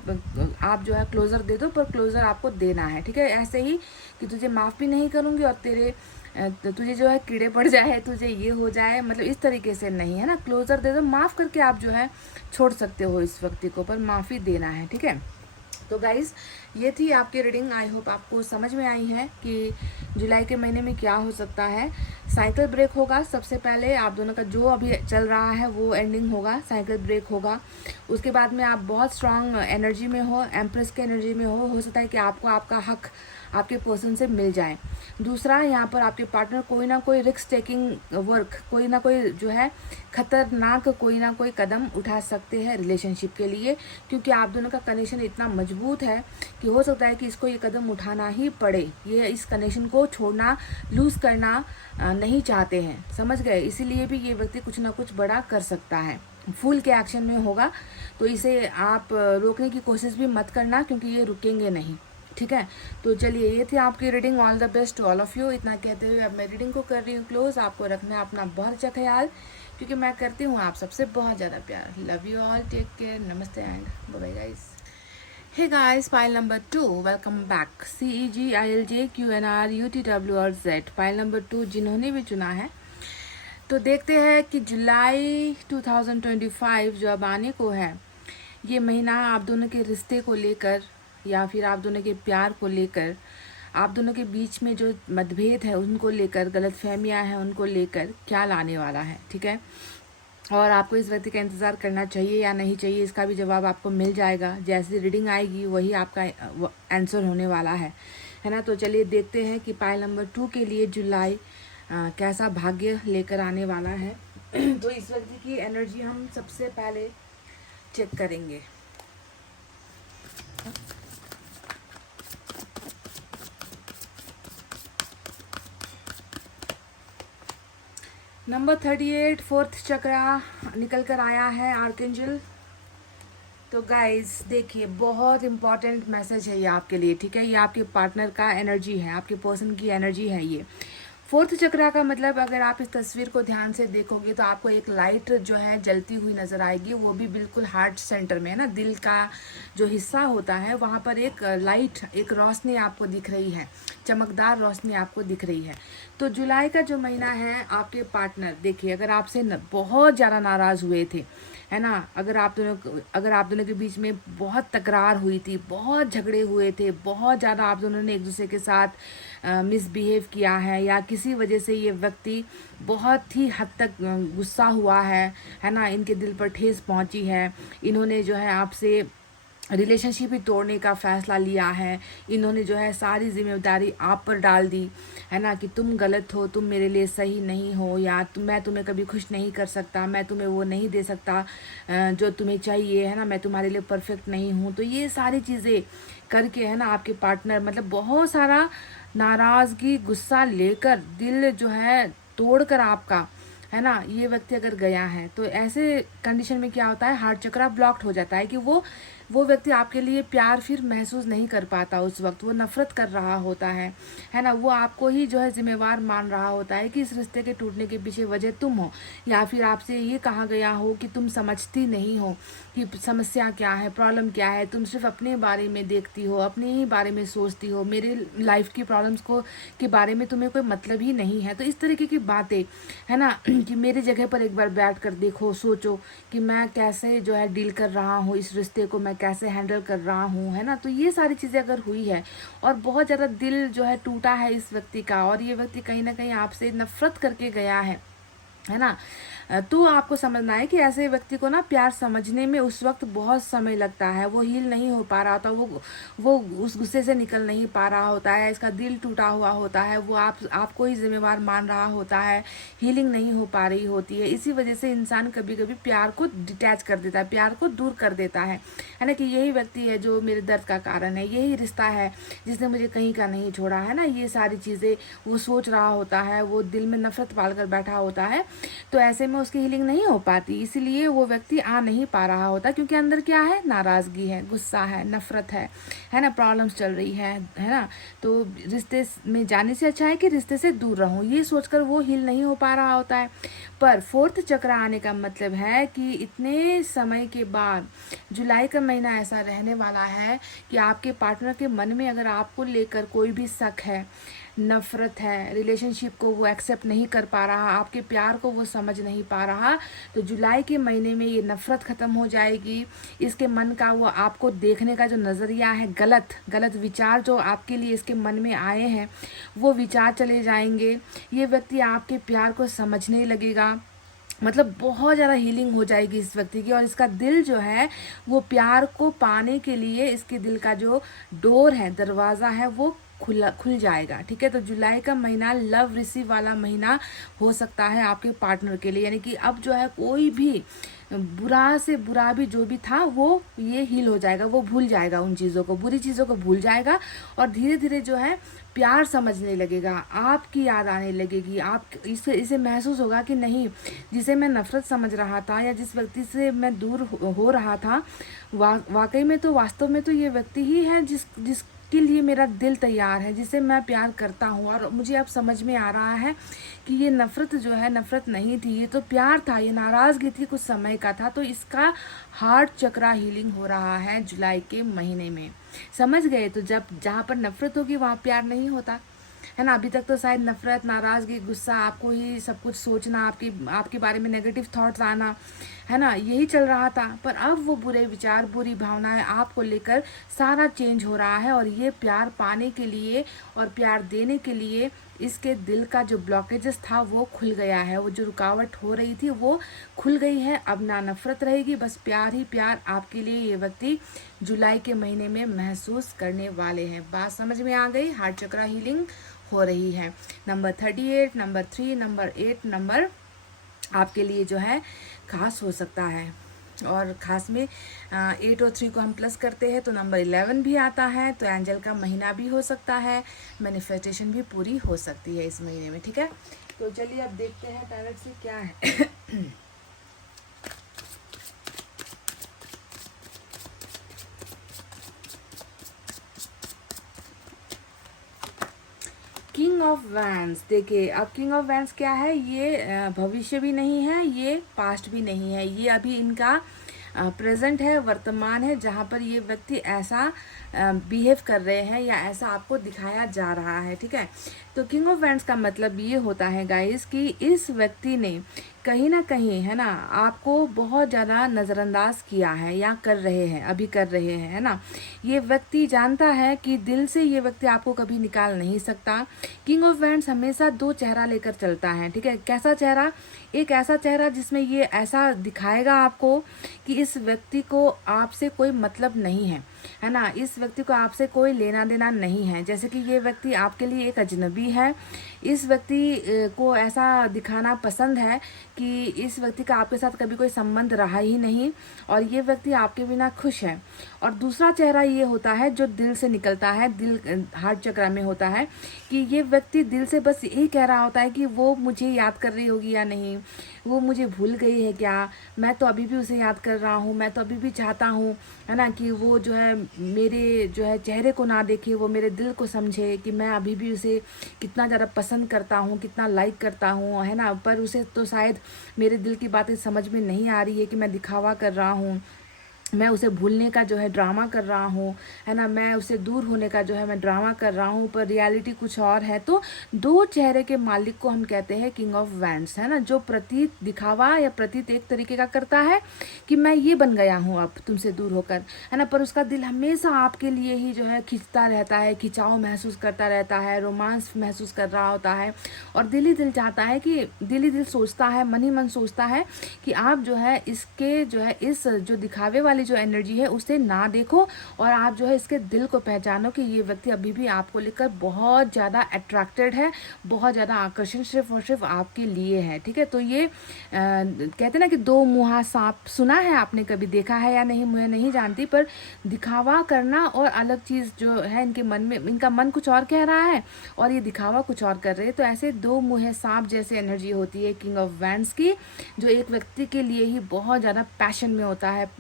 आप जो है क्लोज़र दे दो, पर क्लोज़र आपको देना है, ठीक है। ऐसे ही कि तुझे माफ़ भी नहीं करूँगी और तुझे जो है कीड़े पड़ जाए, तुझे ये हो जाए, मतलब इस तरीके से नहीं, है ना। क्लोज़र दे दो, माफ़ करके आप जो है छोड़ सकते हो इस व्यक्ति को, पर माफ़ी देना है, ठीक है। तो गाइज़, ये थी आपकी रीडिंग। आई होप आपको समझ में आई है कि जुलाई के महीने में क्या हो सकता है। साइकिल ब्रेक होगा, सबसे पहले आप दोनों का जो अभी चल रहा है वो एंडिंग होगा, साइकिल ब्रेक होगा। उसके बाद में आप बहुत स्ट्रांग एनर्जी में हो, एम्प्रेस के एनर्जी में हो सकता है कि आपको आपका हक आपके पर्सन से मिल जाए। दूसरा, यहाँ पर आपके पार्टनर कोई ना कोई रिस्क टेकिंग वर्क, कोई ना कोई जो है खतरनाक कोई ना कोई कदम उठा सकते हैं रिलेशनशिप के लिए, क्योंकि आप दोनों का कनेक्शन इतना मजबूत है कि हो सकता है कि इसको ये कदम उठाना ही पड़े। ये इस कनेक्शन को छोड़ना, लूज़ करना नहीं चाहते हैं, समझ गए। इसीलिए भी ये व्यक्ति कुछ ना कुछ बड़ा कर सकता है, फुल के एक्शन में होगा। तो इसे आप रोकने की कोशिश भी मत करना, क्योंकि ये रुकेंगे नहीं, ठीक है। तो चलिए, ये थी आपकी reading. All the best to all of you. इतना कहते हुए अब मैं रीडिंग को कर रही हूँ क्लोज। आपको रखना है अपना बहुत अच्छा ख्याल, क्योंकि मैं करती हूँ आप सबसे बहुत ज़्यादा प्यार। Love you all, take care, नमस्ते and bye bye guys. Hey guys, file number 2, welcome back. CEGILJQNR UTW और Z, फाइल नंबर 2 जिन्होंने भी चुना है। तो देखते हैं कि जुलाई 2025 जो अब आने को है, ये महीना आप दोनों के रिश्ते को लेकर या फिर आप दोनों के प्यार को लेकर, आप दोनों के बीच में जो मतभेद है उनको लेकर, गलतफहमियां हैं उनको लेकर क्या लाने वाला है, ठीक है। और आपको इस व्यक्ति का इंतज़ार करना चाहिए या नहीं चाहिए, इसका भी जवाब आपको मिल जाएगा। जैसी रीडिंग आएगी वही आपका आंसर होने वाला है ना। तो चलिए देखते हैं कि पाइल नंबर 2 के लिए जुलाई कैसा भाग्य लेकर आने वाला है। तो इस व्यक्ति की एनर्जी हम सबसे पहले चेक करेंगे। नंबर 38, फोर्थ चक्रा निकल कर आया है, आर्कएंजल। तो गाइस देखिए, बहुत इंपॉर्टेंट मैसेज है ये आपके लिए, ठीक है। ये आपके पार्टनर का एनर्जी है, आपके पर्सन की एनर्जी है ये। फोर्थ चक्रा का मतलब, अगर आप इस तस्वीर को ध्यान से देखोगे तो आपको एक लाइट जो है जलती हुई नज़र आएगी, वो भी बिल्कुल हार्ट सेंटर में, है ना। दिल का जो हिस्सा होता है वहाँ पर एक लाइट, एक रोशनी आपको दिख रही है, चमकदार रोशनी आपको दिख रही है। तो जुलाई का जो महीना है, आपके पार्टनर देखिए, अगर आपसे बहुत ज़्यादा नाराज़ हुए थे, है ना, अगर आप दोनों के बीच में बहुत तकरार हुई थी, बहुत झगड़े हुए थे, बहुत ज़्यादा आप दोनों ने एक दूसरे के साथ मिसबिहेव किया है, या किसी वजह से ये व्यक्ति बहुत ही हद तक गुस्सा हुआ है ना, इनके दिल पर ठेस पहुंची है, इन्होंने जो है आपसे रिलेशनशिप ही तोड़ने का फ़ैसला लिया है, इन्होंने जो है सारी जिम्मेदारी आप पर डाल दी, है ना, कि तुम गलत हो, तुम मेरे लिए सही नहीं हो, या मैं तुम्हें कभी खुश नहीं कर सकता, मैं तुम्हें वो नहीं दे सकता जो तुम्हें चाहिए, है ना, मैं तुम्हारे लिए परफेक्ट नहीं हूँ। तो ये सारी चीज़ें करके, है ना, आपके पार्टनर मतलब बहुत सारा नाराज़गी, गुस्सा लेकर, दिल जो है तोड़ कर आपका, है ना, ये व्यक्ति अगर गया है, तो ऐसे कंडीशन में क्या होता है, हार्ट चक्रा ब्लॉक्ड हो जाता है कि वो व्यक्ति आपके लिए प्यार फिर महसूस नहीं कर पाता। उस वक्त वो नफरत कर रहा होता है ना, वो आपको ही जो है जिम्मेवार मान रहा होता है कि इस रिश्ते के टूटने के पीछे वजह तुम हो, या फिर आपसे ये कहा गया हो कि तुम समझती नहीं हो कि समस्या क्या है, प्रॉब्लम क्या है, तुम सिर्फ अपने बारे में देखती हो, अपने ही बारे में सोचती हो, मेरे लाइफ की प्रॉब्लम्स को के बारे में तुम्हें कोई मतलब ही नहीं है। तो इस तरीके की बातें, है ना, कि मेरी जगह पर एक बार बैठ कर देखो, सोचो कि मैं कैसे जो है डील कर रहा हूँ, इस रिश्ते को मैं कैसे हैंडल कर रहा हूँ, है ना। तो ये सारी चीज़ें अगर हुई है और बहुत ज़्यादा दिल जो है टूटा है इस व्यक्ति का, और ये व्यक्ति कहीं ना कहीं आपसे नफरत करके गया है ना, तो आपको समझना है कि ऐसे व्यक्ति को ना प्यार समझने में उस वक्त बहुत समय लगता है, वो हील नहीं हो पा रहा होता, वो उस गुस्से से निकल नहीं पा रहा होता है, इसका दिल टूटा हुआ होता है, वो आपको ही जिम्मेवार मान रहा होता है, हीलिंग नहीं हो पा रही होती है। इसी वजह से इंसान कभी कभी प्यार को डिटैच कर देता है, प्यार को दूर कर देता है ना, कि यही व्यक्ति है जो मेरे दर्द का कारण है, यही रिश्ता है जिसने मुझे कहीं का नहीं छोड़ा, है ना, ये सारी चीज़ें वो सोच रहा होता है, वो दिल में नफरत पाल कर बैठा होता है। तो ऐसे में उसकी हीलिंग नहीं हो पाती, इसीलिए वो व्यक्ति आ नहीं पा रहा होता, क्योंकि अंदर क्या है, नाराज़गी है, गुस्सा है, नफरत है ना, प्रॉब्लम्स चल रही है ना। तो रिश्ते में जाने से अच्छा है कि रिश्ते से दूर रहूं, ये सोचकर वो हील नहीं हो पा रहा होता है। पर फोर्थ चक्र आने का मतलब है कि इतने समय के बाद जुलाई का महीना ऐसा रहने वाला है कि आपके पार्टनर के मन में अगर आपको लेकर कोई भी शक है, नफरत है, रिलेशनशिप को वो एक्सेप्ट नहीं कर पा रहा, आपके प्यार को वो समझ नहीं पा रहा, तो जुलाई के महीने में ये नफरत ख़त्म हो जाएगी। इसके मन का वो आपको देखने का जो नज़रिया है, गलत विचार जो आपके लिए इसके मन में आए हैं, वो विचार चले जाएंगे। ये व्यक्ति आपके प्यार को समझने लगेगा, मतलब बहुत ज़्यादा हीलिंग हो जाएगी इस व्यक्ति की। और इसका दिल जो है वो प्यार को पाने के लिए, इसके दिल का जो डोर है, दरवाज़ा है, वो खुल जाएगा। ठीक है, तो जुलाई का महीना लव रिसीव वाला महीना हो सकता है आपके पार्टनर के लिए, यानी कि अब जो है कोई भी बुरा से बुरा भी जो भी था वो ये हील हो जाएगा, वो भूल जाएगा उन चीज़ों को, बुरी चीज़ों को भूल जाएगा और धीरे धीरे जो है प्यार समझने लगेगा, आपकी याद आने लगेगी, आप इसे महसूस होगा कि नहीं, जिसे मैं नफरत समझ रहा था या जिस व्यक्ति से मैं दूर हो रहा था, वाकई में तो वास्तव में तो ये व्यक्ति ही है जिसके लिए मेरा दिल तैयार है, जिसे मैं प्यार करता हूँ। और मुझे अब समझ में आ रहा है कि ये नफ़रत जो है, नफ़रत नहीं थी, ये तो प्यार था, ये नाराज़गी थी, कुछ समय का था। तो इसका हार्ट चक्रा हीलिंग हो रहा है जुलाई के महीने में, समझ गए। तो जब जहाँ पर नफ़रत होगी वहाँ प्यार नहीं होता, है ना। अभी तक तो शायद नफरत, नाराज़गी, गुस्सा, आपको ही सब कुछ सोचना, आपके बारे में नेगेटिव थॉट्स आना, है ना, यही चल रहा था। पर अब वो बुरे विचार, बुरी भावनाएं आपको लेकर सारा चेंज हो रहा है। और ये प्यार पाने के लिए और प्यार देने के लिए इसके दिल का जो ब्लॉकेजेस था वो खुल गया है, वो जो रुकावट हो रही थी वो खुल गई है। अब ना नफरत रहेगी, बस प्यार ही प्यार आपके लिए ये व्यक्ति जुलाई के महीने में महसूस करने वाले हैं। बात समझ में आ गई, हार्ट चक्रा हीलिंग हो रही है। नंबर 38, नंबर 3, नंबर 8 नंबर आपके लिए जो है खास हो सकता है। और खास में 8 और 3 को हम प्लस करते हैं तो नंबर 11 भी आता है। तो एंजल का महीना भी हो सकता है, मैनिफेस्टेशन भी पूरी हो सकती है इस महीने में। ठीक है, तो चलिए अब देखते हैं टैरेट से क्या है। किंग ऑफ वैंस, देखिए अब किंग ऑफ वैंस क्या है, ये भविष्य भी नहीं है, ये पास्ट भी नहीं है, ये अभी इनका प्रेजेंट है, वर्तमान है, जहाँ पर ये व्यक्ति ऐसा बिहेव कर रहे हैं या ऐसा आपको दिखाया जा रहा है। ठीक है, तो किंग ऑफ वैंस का मतलब ये होता है गाइस कि इस व्यक्ति ने कहीं ना कहीं, है ना, आपको बहुत ज़्यादा नज़रअंदाज किया है या कर रहे हैं, अभी कर रहे हैं, है ना। ये व्यक्ति जानता है कि दिल से ये व्यक्ति आपको कभी निकाल नहीं सकता। किंग ऑफ वैंड्स हमेशा 2 चेहरा लेकर चलता है। ठीक है, कैसा चेहरा, एक ऐसा चेहरा जिसमें ये ऐसा दिखाएगा आपको कि इस व्यक्ति को आपसे कोई मतलब नहीं है ना, इस व्यक्ति को आपसे कोई लेना देना नहीं है। जैसे कि ये व्यक्ति आपके लिए एक अजनबी है, इस व्यक्ति को ऐसा दिखाना पसंद है कि इस व्यक्ति का आपके साथ कभी कोई संबंध रहा ही नहीं और ये व्यक्ति आपके बिना खुश है। और दूसरा चेहरा ये होता है जो दिल से निकलता है, दिल हार्ट चक्र में होता है कि ये व्यक्ति दिल से बस यही कह रहा होता है कि वो मुझे याद कर रही होगी या नहीं, वो मुझे भूल गई है क्या, मैं तो अभी भी उसे याद कर रहा हूँ, मैं तो अभी भी चाहता हूँ, है ना, कि वो जो है मेरे जो है चेहरे को ना देखे, वो मेरे दिल को समझे कि मैं अभी भी उसे कितना ज़्यादा पसंद करता हूँ, कितना लाइक करता हूँ, है ना। पर उसे तो शायद मेरे दिल की बातें समझ में नहीं आ रही है कि मैं दिखावा कर रहा हूँ, मैं उसे भूलने का जो है ड्रामा कर रहा हूँ, है ना, मैं उसे दूर होने का जो है मैं ड्रामा कर रहा हूँ, पर रियलिटी कुछ और है। तो दो चेहरे के मालिक को हम कहते हैं किंग ऑफ वैंड्स, है ना, जो प्रतीत दिखावा या प्रतीत एक तरीके का करता है कि मैं ये बन गया हूँ अब तुमसे दूर होकर, है ना, पर उसका दिल हमेशा आपके लिए ही जो है खिंचता रहता है, खिंचाव महसूस करता रहता है, रोमांस महसूस कर रहा होता है, और दिल ही दिल चाहता है कि दिल ही दिल सोचता है, मन ही मन सोचता है कि आप जो है इसके जो है इस जो दिखावे वाली जो एनर्जी है उसे ना देखो, और आप जो है इसके दिल को पहचानो कि ये व्यक्ति अभी भी आपको लेकर बहुत ज़्यादा अट्रैक्टेड है, बहुत ज़्यादा आकर्षण सिर्फ और सिर्फ आपके लिए है। ठीक है, तो ये कहते हैं ना कि दो मुहा सांप, सुना है आपने, कभी देखा है या नहीं मुझे नहीं जानती, पर दिखावा करना और अलग चीज़ जो है इनके मन में, इनका मन कुछ और कह रहा है और ये दिखावा कुछ और कर रहे हैं। तो ऐसे दो मुहे सांप जैसे एनर्जी होती है किंग ऑफ वैंड्स की, जो एक व्यक्ति के लिए ही बहुत ज़्यादा पैशन में होता है,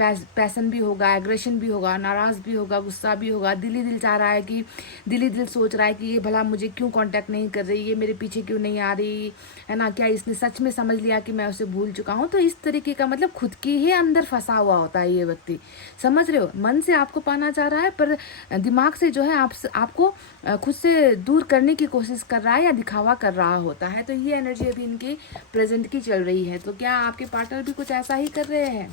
पैसन भी होगा, एग्रेशन भी होगा, नाराज़ भी होगा, गुस्सा भी होगा, दिल ही दिल चाह रहा है कि दिल ही दिल सोच रहा है कि ये भला मुझे क्यों कांटेक्ट नहीं कर रही, ये मेरे पीछे क्यों नहीं आ रही, है ना, क्या इसने सच में समझ लिया कि मैं उसे भूल चुका हूँ। तो इस तरीके का मतलब खुद की ही अंदर फंसा हुआ होता है ये व्यक्ति, समझ रहे हो, मन से आपको पाना चाह रहा है पर दिमाग से जो है आपको खुद से दूर करने की कोशिश कर रहा है या दिखावा कर रहा होता है। तो ये एनर्जी अभी इनकी प्रेजेंट की चल रही है। तो क्या आपके पार्टनर भी कुछ ऐसा ही कर रहे हैं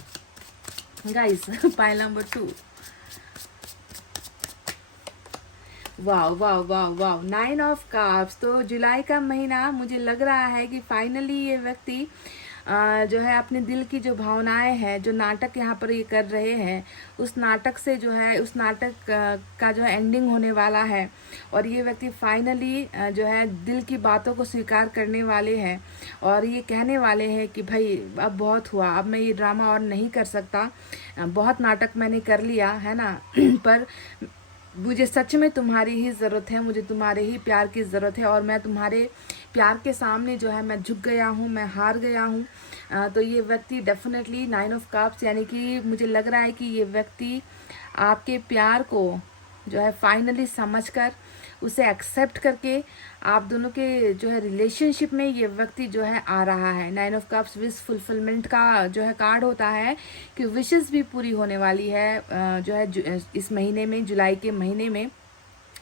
गाइस? पाइल नंबर 2, वाह वाह वाह वाह, 9 ऑफ कप्स। तो जुलाई का महीना मुझे लग रहा है कि फाइनली ये व्यक्ति जो है अपने दिल की जो भावनाएं हैं, जो नाटक यहाँ पर ये कर रहे हैं, उस नाटक से जो है उस नाटक का जो है एंडिंग होने वाला है, और ये व्यक्ति फाइनली जो है दिल की बातों को स्वीकार करने वाले हैं, और ये कहने वाले हैं कि भाई अब बहुत हुआ, अब मैं ये ड्रामा और नहीं कर सकता, बहुत नाटक मैंने कर लिया, है ना, पर मुझे सच में तुम्हारी ही ज़रूरत है, मुझे तुम्हारे ही प्यार की ज़रूरत है, और मैं तुम्हारे प्यार के सामने जो है मैं झुक गया हूँ, मैं हार गया हूँ। तो ये व्यक्ति डेफिनेटली 9 ऑफ कप्स, यानी कि मुझे लग रहा है कि ये व्यक्ति आपके प्यार को जो है फाइनली समझकर उसे एक्सेप्ट करके आप दोनों के जो है रिलेशनशिप में ये व्यक्ति जो है आ रहा है। 9 ऑफ कप्स विश फुलफिलमेंट का जो है कार्ड होता है कि विशेस भी पूरी होने वाली है जो है इस महीने में, जुलाई के महीने में,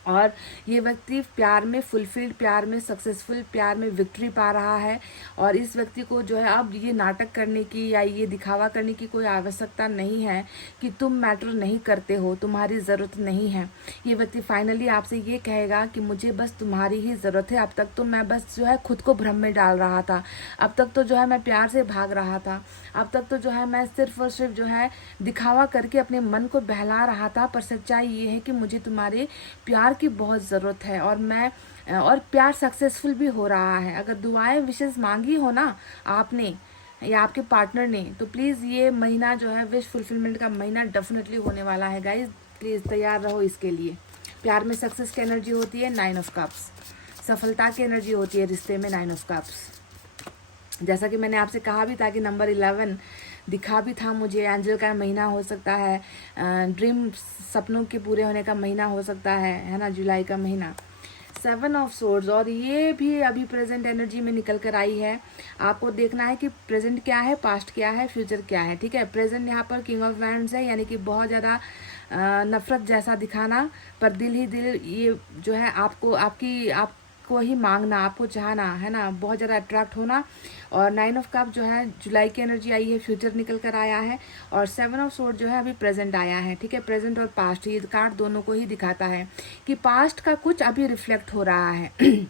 और ये व्यक्ति प्यार में फुलफिल्ड, प्यार में सक्सेसफुल, प्यार में विक्ट्री पा रहा है, और इस व्यक्ति को जो है अब ये नाटक करने की या ये दिखावा करने की कोई आवश्यकता नहीं है कि तुम मैटर नहीं करते हो, तुम्हारी ज़रूरत नहीं है। ये व्यक्ति फाइनली आपसे ये कहेगा कि मुझे बस तुम्हारी ही ज़रूरत है, अब तक तो मैं बस जो है खुद को भ्रम में डाल रहा था, अब तक तो जो है मैं प्यार से भाग रहा था, अब तक तो जो है मैं सिर्फ और सिर्फ जो है दिखावा करके अपने मन को बहला रहा था, पर सच्चाई ये है कि मुझे तुम्हारे प्यार की बहुत ज़रूरत है, और प्यार सक्सेसफुल भी हो रहा है। अगर दुआएं विशेष मांगी हो ना आपने या आपके पार्टनर ने, तो प्लीज़ ये महीना जो है विश फुलफिलमेंट का महीना डेफिनेटली होने वाला है गाइज, प्लीज़ तैयार रहो इसके लिए। प्यार में सक्सेस की एनर्जी होती है 9 ऑफ कप्स, सफलता की एनर्जी होती है रिश्ते में 9 ऑफ कप्स। जैसा कि मैंने आपसे कहा भी था कि नंबर 11 दिखा भी था मुझे, एंजल का महीना हो सकता है, ड्रीम सपनों के पूरे होने का महीना हो सकता है ना, जुलाई का महीना। 7 ऑफ सोर्ड्स, और ये भी अभी प्रेजेंट एनर्जी में निकल कर आई है। आपको देखना है कि प्रेजेंट क्या है, पास्ट क्या है, फ्यूचर क्या है। ठीक है, प्रेजेंट यहाँ पर किंग ऑफ वैंड्स है, यानी कि बहुत ज़्यादा नफरत जैसा दिखाना, पर दिल ही दिल ये जो है आपको ही मांगना, आपको चाहना, है ना, बहुत ज़्यादा अट्रैक्ट होना। और 9 ऑफ कप जो है जुलाई की एनर्जी आई है, फ्यूचर निकल कर आया है, और 7 ऑफ सोर्ड जो है अभी प्रेजेंट आया है। ठीक है, प्रेजेंट और पास्ट, ये कार्ड दोनों को ही दिखाता है कि पास्ट का कुछ अभी रिफ्लेक्ट हो रहा है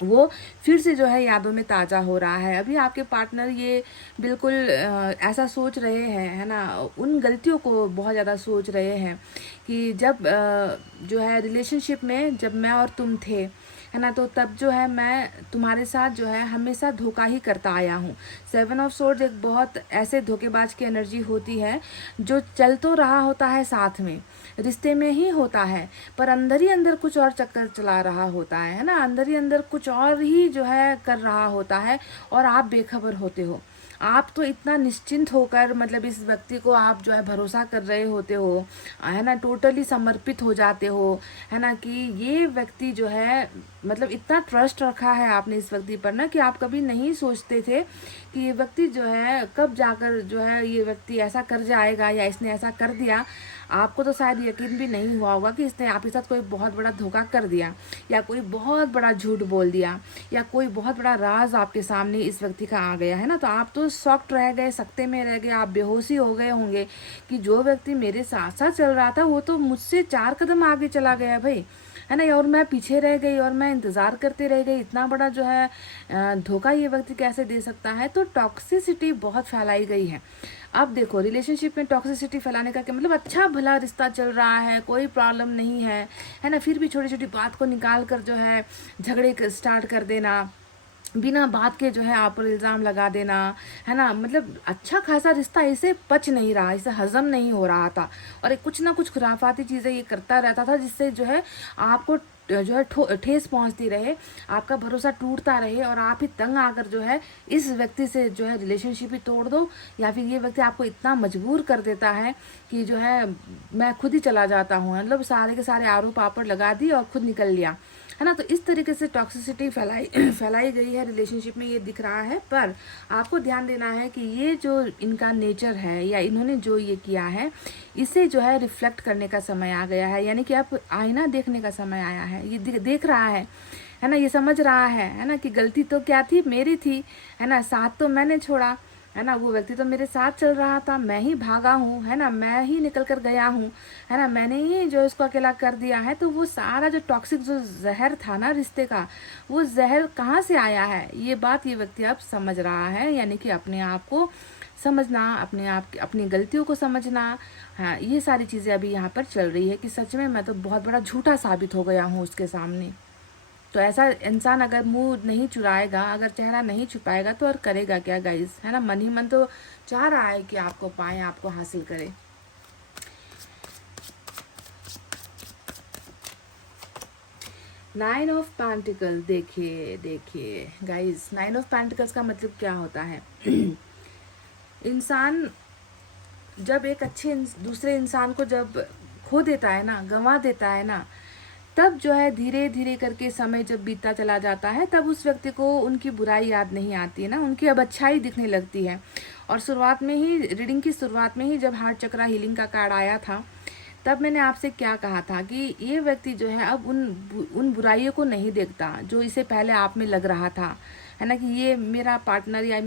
वो फिर से जो है यादों में ताज़ा हो रहा है। अभी आपके पार्टनर ये बिल्कुल ऐसा सोच रहे हैं, है ना, उन गलतियों को बहुत ज़्यादा सोच रहे हैं कि जब जो है रिलेशनशिप में जब मैं और तुम थे, है ना, तो तब जो है मैं तुम्हारे साथ जो है हमेशा धोखा ही करता आया हूँ। 7 ऑफ सोर्ड्स एक बहुत ऐसे धोखेबाज की एनर्जी होती है जो चल तो रहा होता है साथ में, रिश्ते में ही होता है, पर अंदर ही अंदर कुछ और चक्कर चला रहा होता है ना, अंदर ही अंदर कुछ और ही जो है कर रहा होता है, और आप बेखबर होते हो। आप तो इतना निश्चिंत होकर मतलब इस व्यक्ति को आप जो है भरोसा कर रहे होते हो, है ना, टोटली समर्पित हो जाते हो, है ना, कि ये व्यक्ति जो है मतलब इतना ट्रस्ट रखा है आपने इस व्यक्ति पर ना कि आप कभी नहीं सोचते थे कि ये व्यक्ति जो है कब जाकर जो है ये व्यक्ति ऐसा कर जाएगा या इसने ऐसा कर दिया। आपको तो शायद यकीन भी नहीं हुआ होगा कि इसने आपके साथ कोई बहुत बड़ा धोखा कर दिया या कोई बहुत बड़ा झूठ बोल दिया या कोई बहुत बड़ा राज आपके सामने इस व्यक्ति का आ गया, है ना। तो आप तो शॉक्ड रह गए, सकते में रह गए, आप बेहोशी हो गए होंगे कि जो व्यक्ति मेरे साथ साथ चल रहा था वो तो मुझसे 4 कदम आगे चला गया भाई, है ना, और मैं पीछे रह गई और मैं इंतज़ार करते रह गई। इतना बड़ा जो है धोखा ये व्यक्ति कैसे दे सकता है। तो टॉक्सिसिटी बहुत फैलाई गई है। अब देखो रिलेशनशिप में टॉक्सिसिटी फैलाने का क्या मतलब, अच्छा भला रिश्ता चल रहा है, कोई प्रॉब्लम नहीं है ना, फिर भी छोटी छोटी बात को निकाल कर जो है झगड़े स्टार्ट कर देना, बिना बात के जो है आप पर इल्ज़ाम लगा देना, है ना। मतलब अच्छा खासा रिश्ता इसे पच नहीं रहा, इसे हजम नहीं हो रहा था और कुछ ना कुछ खुराफाती चीज़ें ये करता रहता था जिससे जो है आपको जो है ठेस पहुंचती रहे, आपका भरोसा टूटता रहे और आप ही तंग आकर जो है इस व्यक्ति से जो है रिलेशनशिप ही तोड़ दो, या फिर ये व्यक्ति आपको इतना मजबूर कर देता है कि जो है मैं खुद ही चला जाता हूँ, मतलब सारे के सारे आरोप पापड़ लगा दी और खुद निकल लिया, है ना। तो इस तरीके से टॉक्सिसिटी फैलाई गई है रिलेशनशिप में, ये दिख रहा है। पर आपको ध्यान देना है कि ये जो इनका नेचर है या इन्होंने जो ये किया है इसे जो है रिफ्लेक्ट करने का समय आ गया है, यानी कि आप आईना देखने का समय आया है। ये देख रहा है ना, ये समझ रहा है ना, कि गलती तो क्या थी, मेरी थी, है ना, साथ तो मैंने छोड़ा, है ना, वो व्यक्ति तो मेरे साथ चल रहा था, मैं ही भागा हूँ, है ना, मैं ही निकल कर गया हूँ, है ना, मैंने ही जो इसको अकेला कर दिया है। तो वो सारा जो टॉक्सिक जो जहर था ना रिश्ते का, वो जहर कहाँ से आया है, ये बात ये व्यक्ति अब समझ रहा है। यानी कि अपने आप को समझना, अपने आप अपनी गलतियों को समझना, हाँ, ये सारी चीज़ें अभी यहाँ पर चल रही है कि सच में मैं तो बहुत बड़ा झूठा साबित हो गया हूँ उसके सामने। तो ऐसा इंसान अगर मुंह नहीं चुराएगा, अगर चेहरा नहीं छुपाएगा तो और करेगा क्या गाइस, है ना। मन ही मन तो चाह रहा है कि आपको पाए, आपको हासिल करे। नाइन ऑफ पेंटिकल, देखिए देखिए गाइस, नाइन ऑफ पेंटिकल्स का मतलब क्या होता है इंसान जब एक अच्छे दूसरे इंसान को जब खो देता है ना, गंवा देता है ना, तब जो है धीरे धीरे करके समय जब बीतता चला जाता है तब उस व्यक्ति को उनकी बुराई याद नहीं आती है ना, उनकी अब अच्छाई दिखने लगती है। और शुरुआत में ही, रीडिंग की शुरुआत में ही जब हार्ट चक्रा हीलिंग का कार्ड आया था तब मैंने आपसे क्या कहा था कि ये व्यक्ति जो है अब उन बुराइयों को नहीं देखता जो इसे पहले आप में लग रहा था, है ना, कि ये मेरा पार्टनर या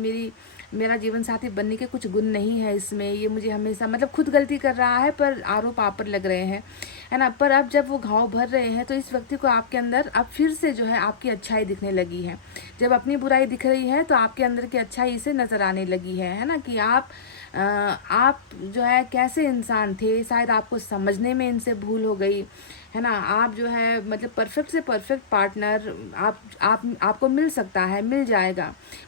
मेरा जीवन साथी बनने के कुछ गुण नहीं है इसमें, ये मुझे हमेशा मतलब खुद गलती कर रहा है पर आरोप आप पर लग रहे हैं, है ना। पर अब जब वो घाव भर रहे हैं तो इस व्यक्ति को आपके अंदर अब फिर से जो है आपकी अच्छाई दिखने लगी है। जब अपनी बुराई दिख रही है तो आपके अंदर की अच्छाई इसे नजर आने लगी है ना, कि आप जो है कैसे इंसान थे, शायद आपको समझने में इनसे भूल हो गई, है ना। आप जो है मतलब परफेक्ट से परफेक्ट पार्टनर आपको मिल सकता है, मिल जाएगा,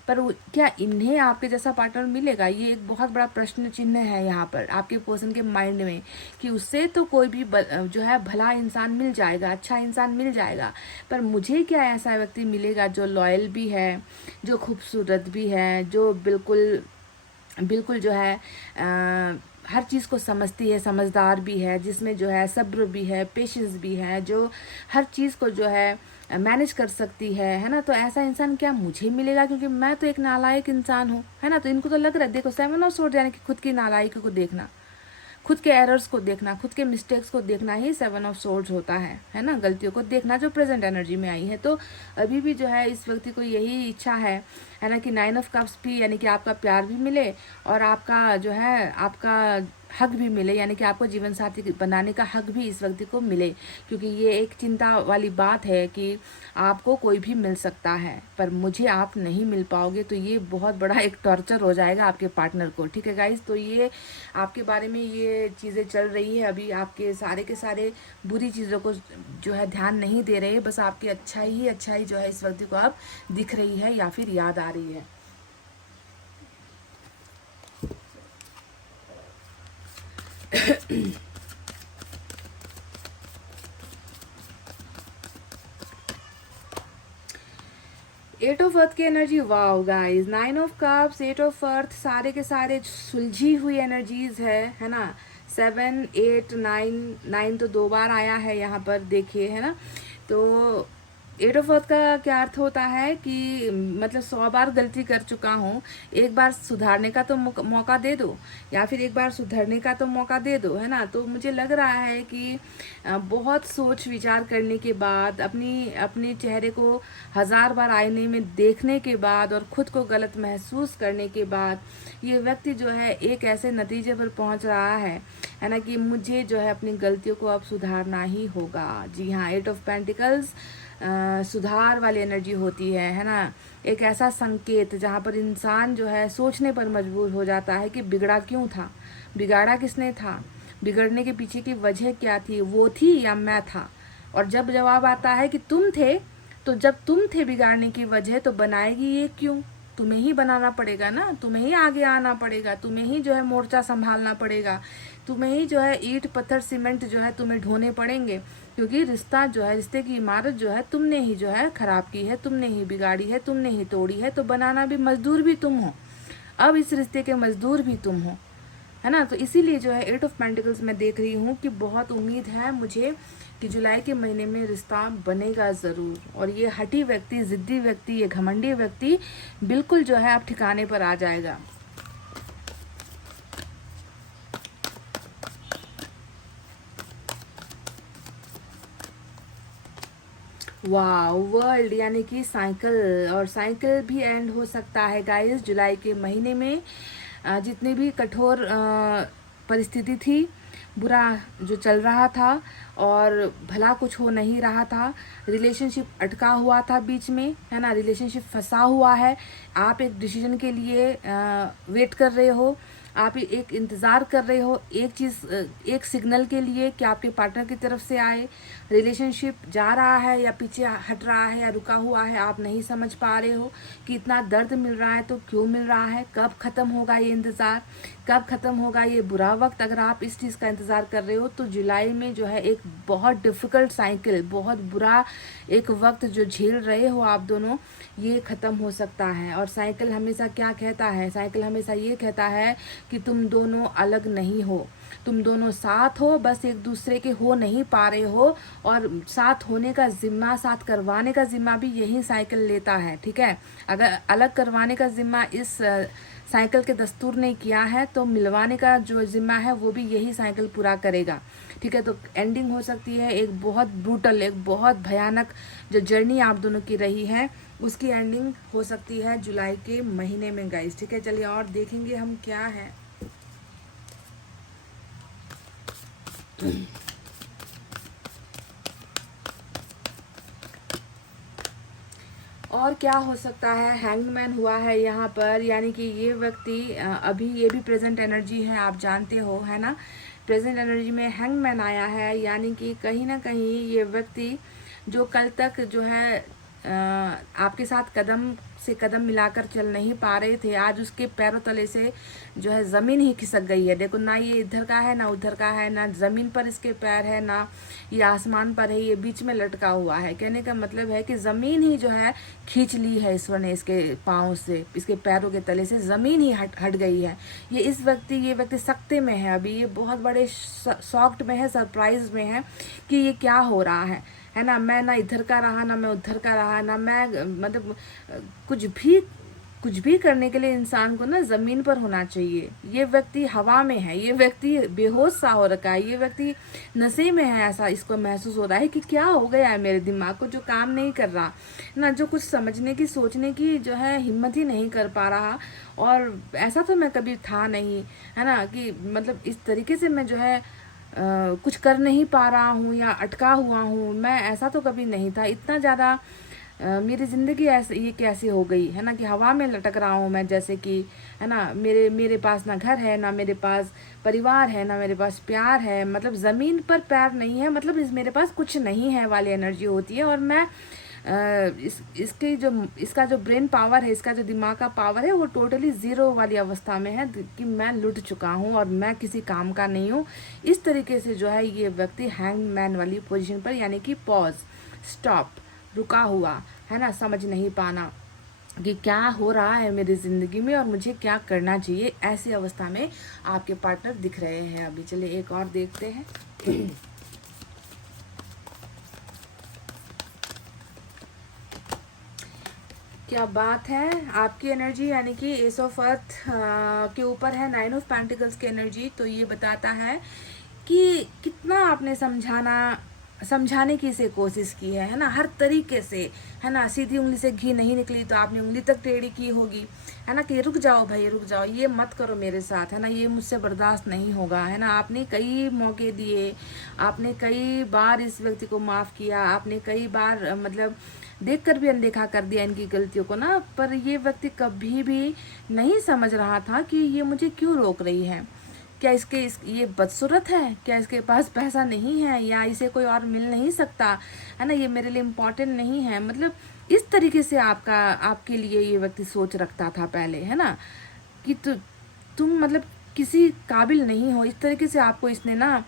पर क्या इन्हें आपके जैसा पार्टनर मिलेगा, ये एक बहुत बड़ा प्रश्न चिन्ह है यहाँ पर आपके पर्सन के माइंड में, कि उससे तो कोई भी जो है भला इंसान मिल जाएगा, अच्छा इंसान मिल जाएगा, पर मुझे क्या ऐसा व्यक्ति मिलेगा जो लॉयल भी है, जो खूबसूरत भी है, जो बिल्कुल बिल्कुल जो है हर चीज़ को समझती है, समझदार भी है, जिसमें जो है सब्र भी है, पेशेंस भी है, जो हर चीज़ को जो है मैनेज कर सकती है ना। तो ऐसा इंसान क्या मुझे मिलेगा, क्योंकि मैं तो एक नालायक इंसान हूँ, है ना। तो इनको तो लग रहा है, देखो 7 ऑफ सोर्ड्स, यानी कि खुद की नालायकी को देखना, खुद के एरर्स को देखना, खुद के मिस्टेक्स को देखना ही 7 ऑफ सोर्ड्स होता है ना, गलतियों को देखना जो प्रेजेंट एनर्जी में आई है। तो अभी भी जो है इस व्यक्ति को यही इच्छा है ना, कि 9 ऑफ कप्स भी, यानी कि आपका प्यार भी मिले और आपका जो है आपका हक भी मिले, यानी कि आपको जीवन साथी बनाने का हक भी इस व्यक्ति को मिले, क्योंकि ये एक चिंता वाली बात है कि आपको कोई भी मिल सकता है पर मुझे आप नहीं मिल पाओगे, तो ये बहुत बड़ा एक टॉर्चर हो जाएगा आपके पार्टनर को, ठीक है गाइस। तो ये आपके बारे में ये चीज़ें चल रही है, अभी आपके सारे के सारे बुरी चीज़ों को जो है ध्यान नहीं दे रहे, बस आपकी अच्छाई जो है इस व्यक्ति को अब दिख रही है या फिर याद आ रही है। एट ऑफ अर्थ की energy, wow guys, nine of cups, eight of earth, सारे के सारे सुलझी हुई एनर्जीज है ना। 7 8 9, 9 तो 2 बार आया है यहाँ पर, देखिए, है ना। तो एट ऑफ अर्थ का क्या अर्थ होता है कि मतलब 100 बार गलती कर चुका हूँ, एक बार सुधारने का तो मौका दे दो, या फिर एक बार सुधरने का तो मौका दे दो, है ना। तो मुझे लग रहा है कि बहुत सोच विचार करने के बाद, अपने चेहरे को 1000 बार आईने में देखने के बाद और खुद को गलत महसूस करने के बाद ये व्यक्ति जो है एक ऐसे नतीजे पर पहुंच रहा है ना, कि मुझे जो है अपनी गलतियों को अब सुधारना ही होगा। जी हाँ, 8 ऑफ पेंटिकल्स सुधार वाली एनर्जी होती है ना। एक ऐसा संकेत जहाँ पर इंसान जो है सोचने पर मजबूर हो जाता है कि बिगड़ा क्यों था, बिगाड़ा किसने था, बिगड़ने के पीछे की वजह क्या थी, वो थी या मैं था। और जब जवाब आता है कि तुम थे, तो जब तुम थे बिगाड़ने की वजह, तो बनाएगी ये क्यों? तुम्हें ही बनाना पड़ेगा ना, तुम्हें ही आगे आना पड़ेगा, तुम्हें ही जो है मोर्चा संभालना पड़ेगा, तुम्हें ही जो है ईंट पत्थर सीमेंट जो है तुम्हें ढोने पड़ेंगे, क्योंकि रिश्ता जो है, रिश्ते की इमारत जो है तुमने ही जो है खराब की है, तुमने ही बिगाड़ी है, तुमने ही तोड़ी है। तो बनाना भी, मजदूर भी तुम हो, अब इस रिश्ते के मजदूर भी तुम हो, है ना। तो इसीलिए जो है 8 ऑफ पेंटिकल्स मैं देख रही हूँ कि बहुत उम्मीद है मुझे कि जुलाई के महीने में रिश्ता बनेगा ज़रूर। और ये हठी व्यक्ति, ज़िद्दी व्यक्ति, ये घमंडी व्यक्ति बिल्कुल जो है अब ठिकाने पर आ जाएगा। वाह, वर्ल्ड यानी कि साइकिल, और साइकिल भी एंड हो सकता है गाइस जुलाई के महीने में। जितनी भी कठोर परिस्थिति थी, बुरा जो चल रहा था और भला कुछ हो नहीं रहा था, रिलेशनशिप अटका हुआ था बीच में, है ना, रिलेशनशिप फंसा हुआ है, आप एक डिसीजन के लिए वेट कर रहे हो, आप एक इंतज़ार कर रहे हो एक चीज़, एक सिग्नल के लिए कि आपके पार्टनर की तरफ से आए। रिलेशनशिप जा रहा है या पीछे हट रहा है या रुका हुआ है, आप नहीं समझ पा रहे हो कि इतना दर्द मिल रहा है तो क्यों मिल रहा है, कब ख़त्म होगा ये इंतज़ार, कब ख़त्म होगा ये बुरा वक्त। अगर आप इस चीज़ का इंतज़ार कर रहे हो तो जुलाई में जो है एक बहुत डिफ़िकल्ट साइकिल, बहुत बुरा एक वक्त जो झेल रहे हो आप दोनों, ये ख़त्म हो सकता है। और साइकिल हमेशा क्या कहता है, साइकिल हमेशा ये कहता है कि तुम दोनों अलग नहीं हो, तुम दोनों साथ हो, बस एक दूसरे के हो नहीं पा रहे हो। और साथ होने का जिम्मा, साथ करवाने का जिम्मा भी यही साइकिल लेता है, ठीक है। अगर अलग करवाने का जिम्मा इस साइकिल के दस्तूर ने किया है, तो मिलवाने का जो जिम्मा है वो भी यही साइकिल पूरा करेगा, ठीक है। तो एंडिंग हो सकती है एक बहुत ब्रूटल, एक बहुत भयानक जो जर्नी आप दोनों की रही है, उसकी एंडिंग हो सकती है जुलाई के महीने में गाइस, ठीक है। चलिए और देखेंगे हम क्या है। और क्या हो सकता है, हैंगमैन हुआ है यहाँ पर, यानी कि ये व्यक्ति अभी, ये भी प्रेजेंट एनर्जी है, आप जानते हो, है ना। प्रेजेंट एनर्जी में हैंगमैन आया है, यानी कि कहीं ना कहीं ये व्यक्ति जो कल तक जो है आपके साथ कदम से कदम मिलाकर चल नहीं पा रहे थे, आज उसके पैरों तले से जो है ज़मीन ही खिसक गई है। देखो, ना ये इधर का है ना उधर का है, ना ज़मीन पर इसके पैर है ना ये आसमान पर है, ये बीच में लटका हुआ है। कहने का मतलब है कि ज़मीन ही जो है खींच ली है ईश्वर ने इसके पाँव से, इसके पैरों के तले से ज़मीन ही हट गई है। ये व्यक्ति सख्ते में है अभी, ये बहुत बड़े शॉक्ड में है, सरप्राइज में है कि ये क्या हो रहा है ना। मैं ना इधर का रहा, ना मैं उधर का रहा, ना मैं मतलब कुछ भी करने के लिए इंसान को ना ज़मीन पर होना चाहिए। ये व्यक्ति हवा में है, ये व्यक्ति बेहोश सा हो रखा है, ये व्यक्ति नशे में है, ऐसा इसको महसूस हो रहा है कि क्या हो गया है मेरे दिमाग को, जो काम नहीं कर रहा ना, जो कुछ समझने की, सोचने की जो है हिम्मत ही नहीं कर पा रहा। और ऐसा तो मैं कभी था नहीं, है ना, कि मतलब इस तरीके से मैं जो है कुछ कर नहीं पा रहा हूँ या अटका हुआ हूँ, मैं ऐसा तो कभी नहीं था। इतना ज़्यादा मेरी ज़िंदगी ऐसे, ये कैसे हो गई है ना, कि हवा में लटक रहा हूँ मैं, जैसे कि, है ना, मेरे पास ना घर है, ना मेरे पास परिवार है, ना मेरे पास प्यार है, मतलब ज़मीन पर पैर नहीं है, मतलब मेरे पास कुछ नहीं है वाली एनर्जी होती है। और मैं इसका जो ब्रेन पावर है, इसका जो दिमाग का पावर है, वो टोटली ज़ीरो वाली अवस्था में है कि मैं लुट चुका हूँ और मैं किसी काम का नहीं हूँ। इस तरीके से जो है ये व्यक्ति हैंगमैन वाली पोजीशन पर, यानी कि पॉज, स्टॉप, रुका हुआ, है ना, समझ नहीं पाना, कि क्या हो रहा है मेरी ज़िंदगी में और मुझे क्या करना चाहिए। ऐसी अवस्था में आपके पार्टनर दिख रहे हैं अभी। चलिए एक और देखते हैं। क्या बात है। आपकी एनर्जी यानी कि एस ऑफ अर्थ के ऊपर है 9 ऑफ पेंटिकल्स की एनर्जी। तो ये बताता है कि कितना आपने समझाने की से कोशिश की है ना, हर तरीके से, है ना। सीधी उंगली से घी नहीं निकली तो आपने उंगली तक टेढ़ी की होगी, है ना, कि रुक जाओ भाई रुक जाओ, ये मत करो मेरे साथ, है ना, ये मुझसे बर्दाश्त नहीं होगा, है ना। आपने कई मौके दिए, आपने कई बार इस व्यक्ति को माफ़ किया, आपने कई बार मतलब देख कर भी अनदेखा कर दिया इनकी गलतियों को ना। पर ये व्यक्ति कभी भी नहीं समझ रहा था कि ये मुझे क्यों रोक रही है। क्या ये बदसूरत है, क्या इसके पास पैसा नहीं है, या इसे कोई और मिल नहीं सकता, है ना, ये मेरे लिए इम्पोर्टेंट नहीं है। मतलब इस तरीके से आपके लिए ये व्यक्ति सोच रखता था पहले, है ना, कि तुम मतलब किसी काबिल नहीं हो। इस तरीके से आपको इसने ना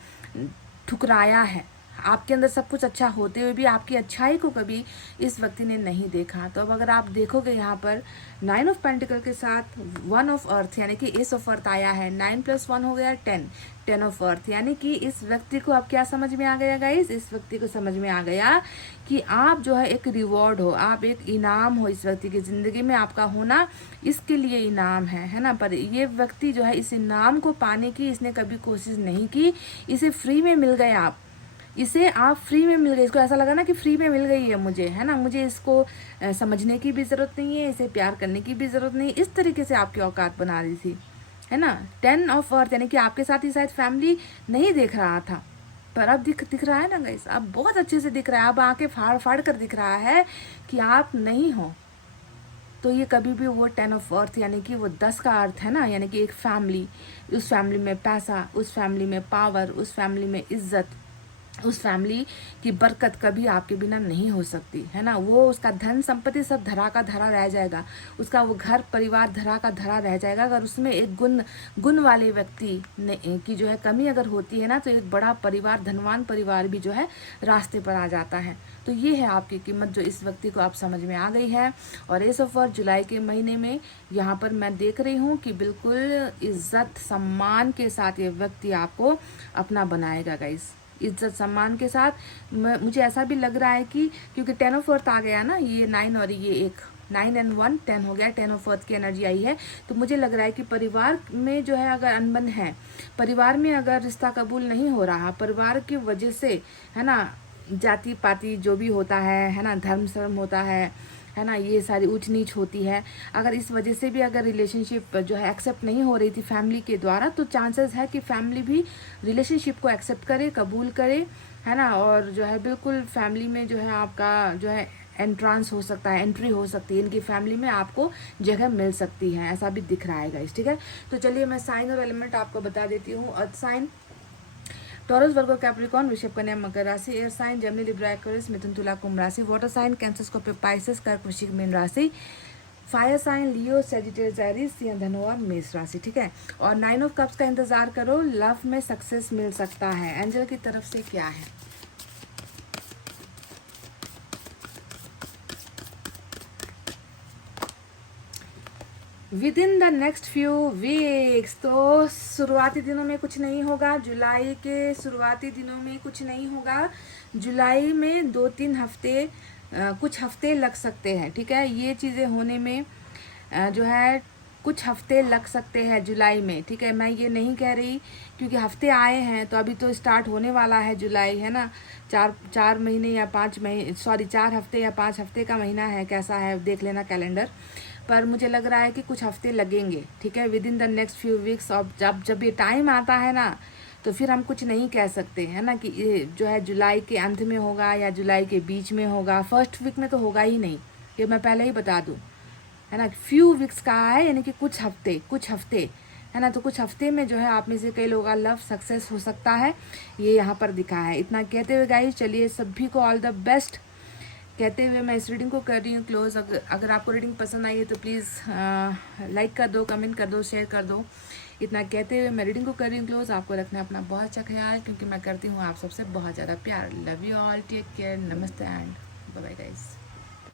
ठुकराया है। आपके अंदर सब कुछ अच्छा होते हुए भी आपकी अच्छाई को कभी इस व्यक्ति ने नहीं देखा। तो अब अगर आप देखोगे यहाँ पर 9 ऑफ पेंटिकल के साथ 1 ऑफ अर्थ यानी कि एस ऑफ अर्थ आया है। 9 + 1 हो गया 10 ऑफ अर्थ, यानी कि इस व्यक्ति को अब क्या समझ में आ गया गाइस, इस व्यक्ति को समझ में आ गया कि आप जो है एक रिवॉर्ड हो, आप एक इनाम हो। इस व्यक्ति की ज़िंदगी में आपका होना इसके लिए इनाम है ना। पर ये व्यक्ति जो है इस इनाम को पाने की इसने कभी कोशिश नहीं की। इसे फ्री में मिल गए इसे आप फ्री में मिल गए। इसको ऐसा लगा ना कि फ्री में मिल गई है मुझे, है ना, मुझे इसको समझने की भी ज़रूरत नहीं है, इसे प्यार करने की भी ज़रूरत नहीं। इस तरीके से आपकी औकात बना रही थी, है ना। 10 ऑफ अर्थ यानी कि आपके साथ ही शायद फैमिली नहीं देख रहा था, पर अब दिख रहा है ना गाइस, अब बहुत अच्छे से दिख रहा है। अब आके फाड़ फाड़ कर दिख रहा है कि आप नहीं हो। तो ये कभी भी वो 10 ऑफ अर्थ यानी कि वो 10 का अर्थ है ना, यानी कि एक फैमिली, उस फैमिली में पैसा, उस फैमिली में पावर, उस फैमिली में इज्जत, उस फैमिली की बरकत कभी आपके बिना नहीं हो सकती, है ना। वो उसका धन संपत्ति सब धरा का धरा रह जाएगा, उसका वो घर परिवार धरा का धरा रह जाएगा अगर उसमें एक गुण वाले व्यक्ति की जो है कमी अगर होती है ना, तो एक बड़ा परिवार, धनवान परिवार भी जो है रास्ते पर आ जाता है। तो ये है आपकी कीमत जो इस व्यक्ति को आप समझ में आ गई है। और एस ऑफ अर्थ जुलाई के महीने में यहाँ पर मैं देख रही हूँ कि बिल्कुल इज्जत सम्मान के साथ ये व्यक्ति आपको अपना बनाएगा गाइस, इज्जत सम्मान के साथ। मुझे ऐसा भी लग रहा है कि क्योंकि 10 ऑफ अर्थ आ गया ना, ये 9 और ये एक 9 and 1 10 हो गया, 10 ऑफ अर्थ की एनर्जी आई है। तो मुझे लग रहा है कि परिवार में जो है अगर अनबन है, परिवार में अगर रिश्ता कबूल नहीं हो रहा, परिवार की वजह से, है ना, जाति पाति जो भी होता है ना, धर्म शर्म होता है ना, ये सारी ऊंच नीच होती है, अगर इस वजह से भी अगर रिलेशनशिप जो है एक्सेप्ट नहीं हो रही थी फैमिली के द्वारा, तो चांसेस है कि फैमिली भी रिलेशनशिप को एक्सेप्ट करे, कबूल करे, है ना। और जो है बिल्कुल फैमिली में जो है आपका जो है एंट्रांस हो सकता है, एंट्री हो सकती है, इनकी फैमिली में आपको जगह मिल सकती है, ऐसा भी दिख रहा है गाइस, ठीक है। तो चलिए मैं साइन और एलिमेंट आपको बता देती हूँ। Earth sign Taurus, Virgo, Capricorn, वृषभ, कन्या, मकर राशि। Air sign Gemini, Libra, Aquarius, मिथुन, तुला, कुंभ राशि। Water sign Cancer, Scorpio, Pisces, कर्क, वृश्चिक, मीन राशि। Fire sign Leo, Sagittarius, Aries, सिंह, धनु और मेष राशि, ठीक है। और 9 ऑफ कप्स का इंतजार करो, लव में सक्सेस मिल सकता है। एंजल की तरफ से क्या है? With in the next few weeks, तो शुरुआती दिनों में कुछ नहीं होगा, जुलाई के शुरुआती दिनों में कुछ नहीं होगा। जुलाई में 2-3 हफ्ते कुछ हफ्ते लग सकते हैं, ठीक है। ये चीज़ें होने में जो है कुछ हफ्ते लग सकते हैं जुलाई में, ठीक है। मैं ये नहीं कह रही क्योंकि हफ्ते आए हैं, तो अभी तो स्टार्ट होने वाला है जुलाई, है ना। 4 महीने या 5 महीने, सॉरी 4 हफ्ते या 5 हफ्ते का महीना है, कैसा है देख लेना कैलेंडर। पर मुझे लग रहा है कि कुछ हफ्ते लगेंगे, ठीक है, with in the next few weeks. और जब ये टाइम आता है ना, तो फिर हम कुछ नहीं कह सकते, है ना, कि ये जो है जुलाई के अंत में होगा या जुलाई के बीच में होगा। फर्स्ट वीक में तो होगा ही नहीं, ये मैं पहले ही बता दूँ, है ना। फ्यू वीक्स कहा है, यानी कि कुछ हफ्ते, है ना। तो कुछ हफ्ते में जो है आप में से कई लोगों का लव सक्सेस हो सकता है, ये यहाँ पर दिखा है। इतना कहते हुए गाइस चलिए सभी को ऑल द बेस्ट कहते हुए मैं इस रीडिंग को कर रही हूँ क्लोज। अगर आपको रीडिंग पसंद आई है तो प्लीज़ लाइक कर दो, कमेंट कर दो, शेयर कर दो। इतना कहते हुए मैं रीडिंग को कर रही हूँ क्लोज। आपको रखना अपना बहुत अच्छा ख्याल, क्योंकि मैं करती हूँ आप सबसे बहुत ज़्यादा प्यार। Love you all, take care, नमस्ते एंड बाय बाय गाइस।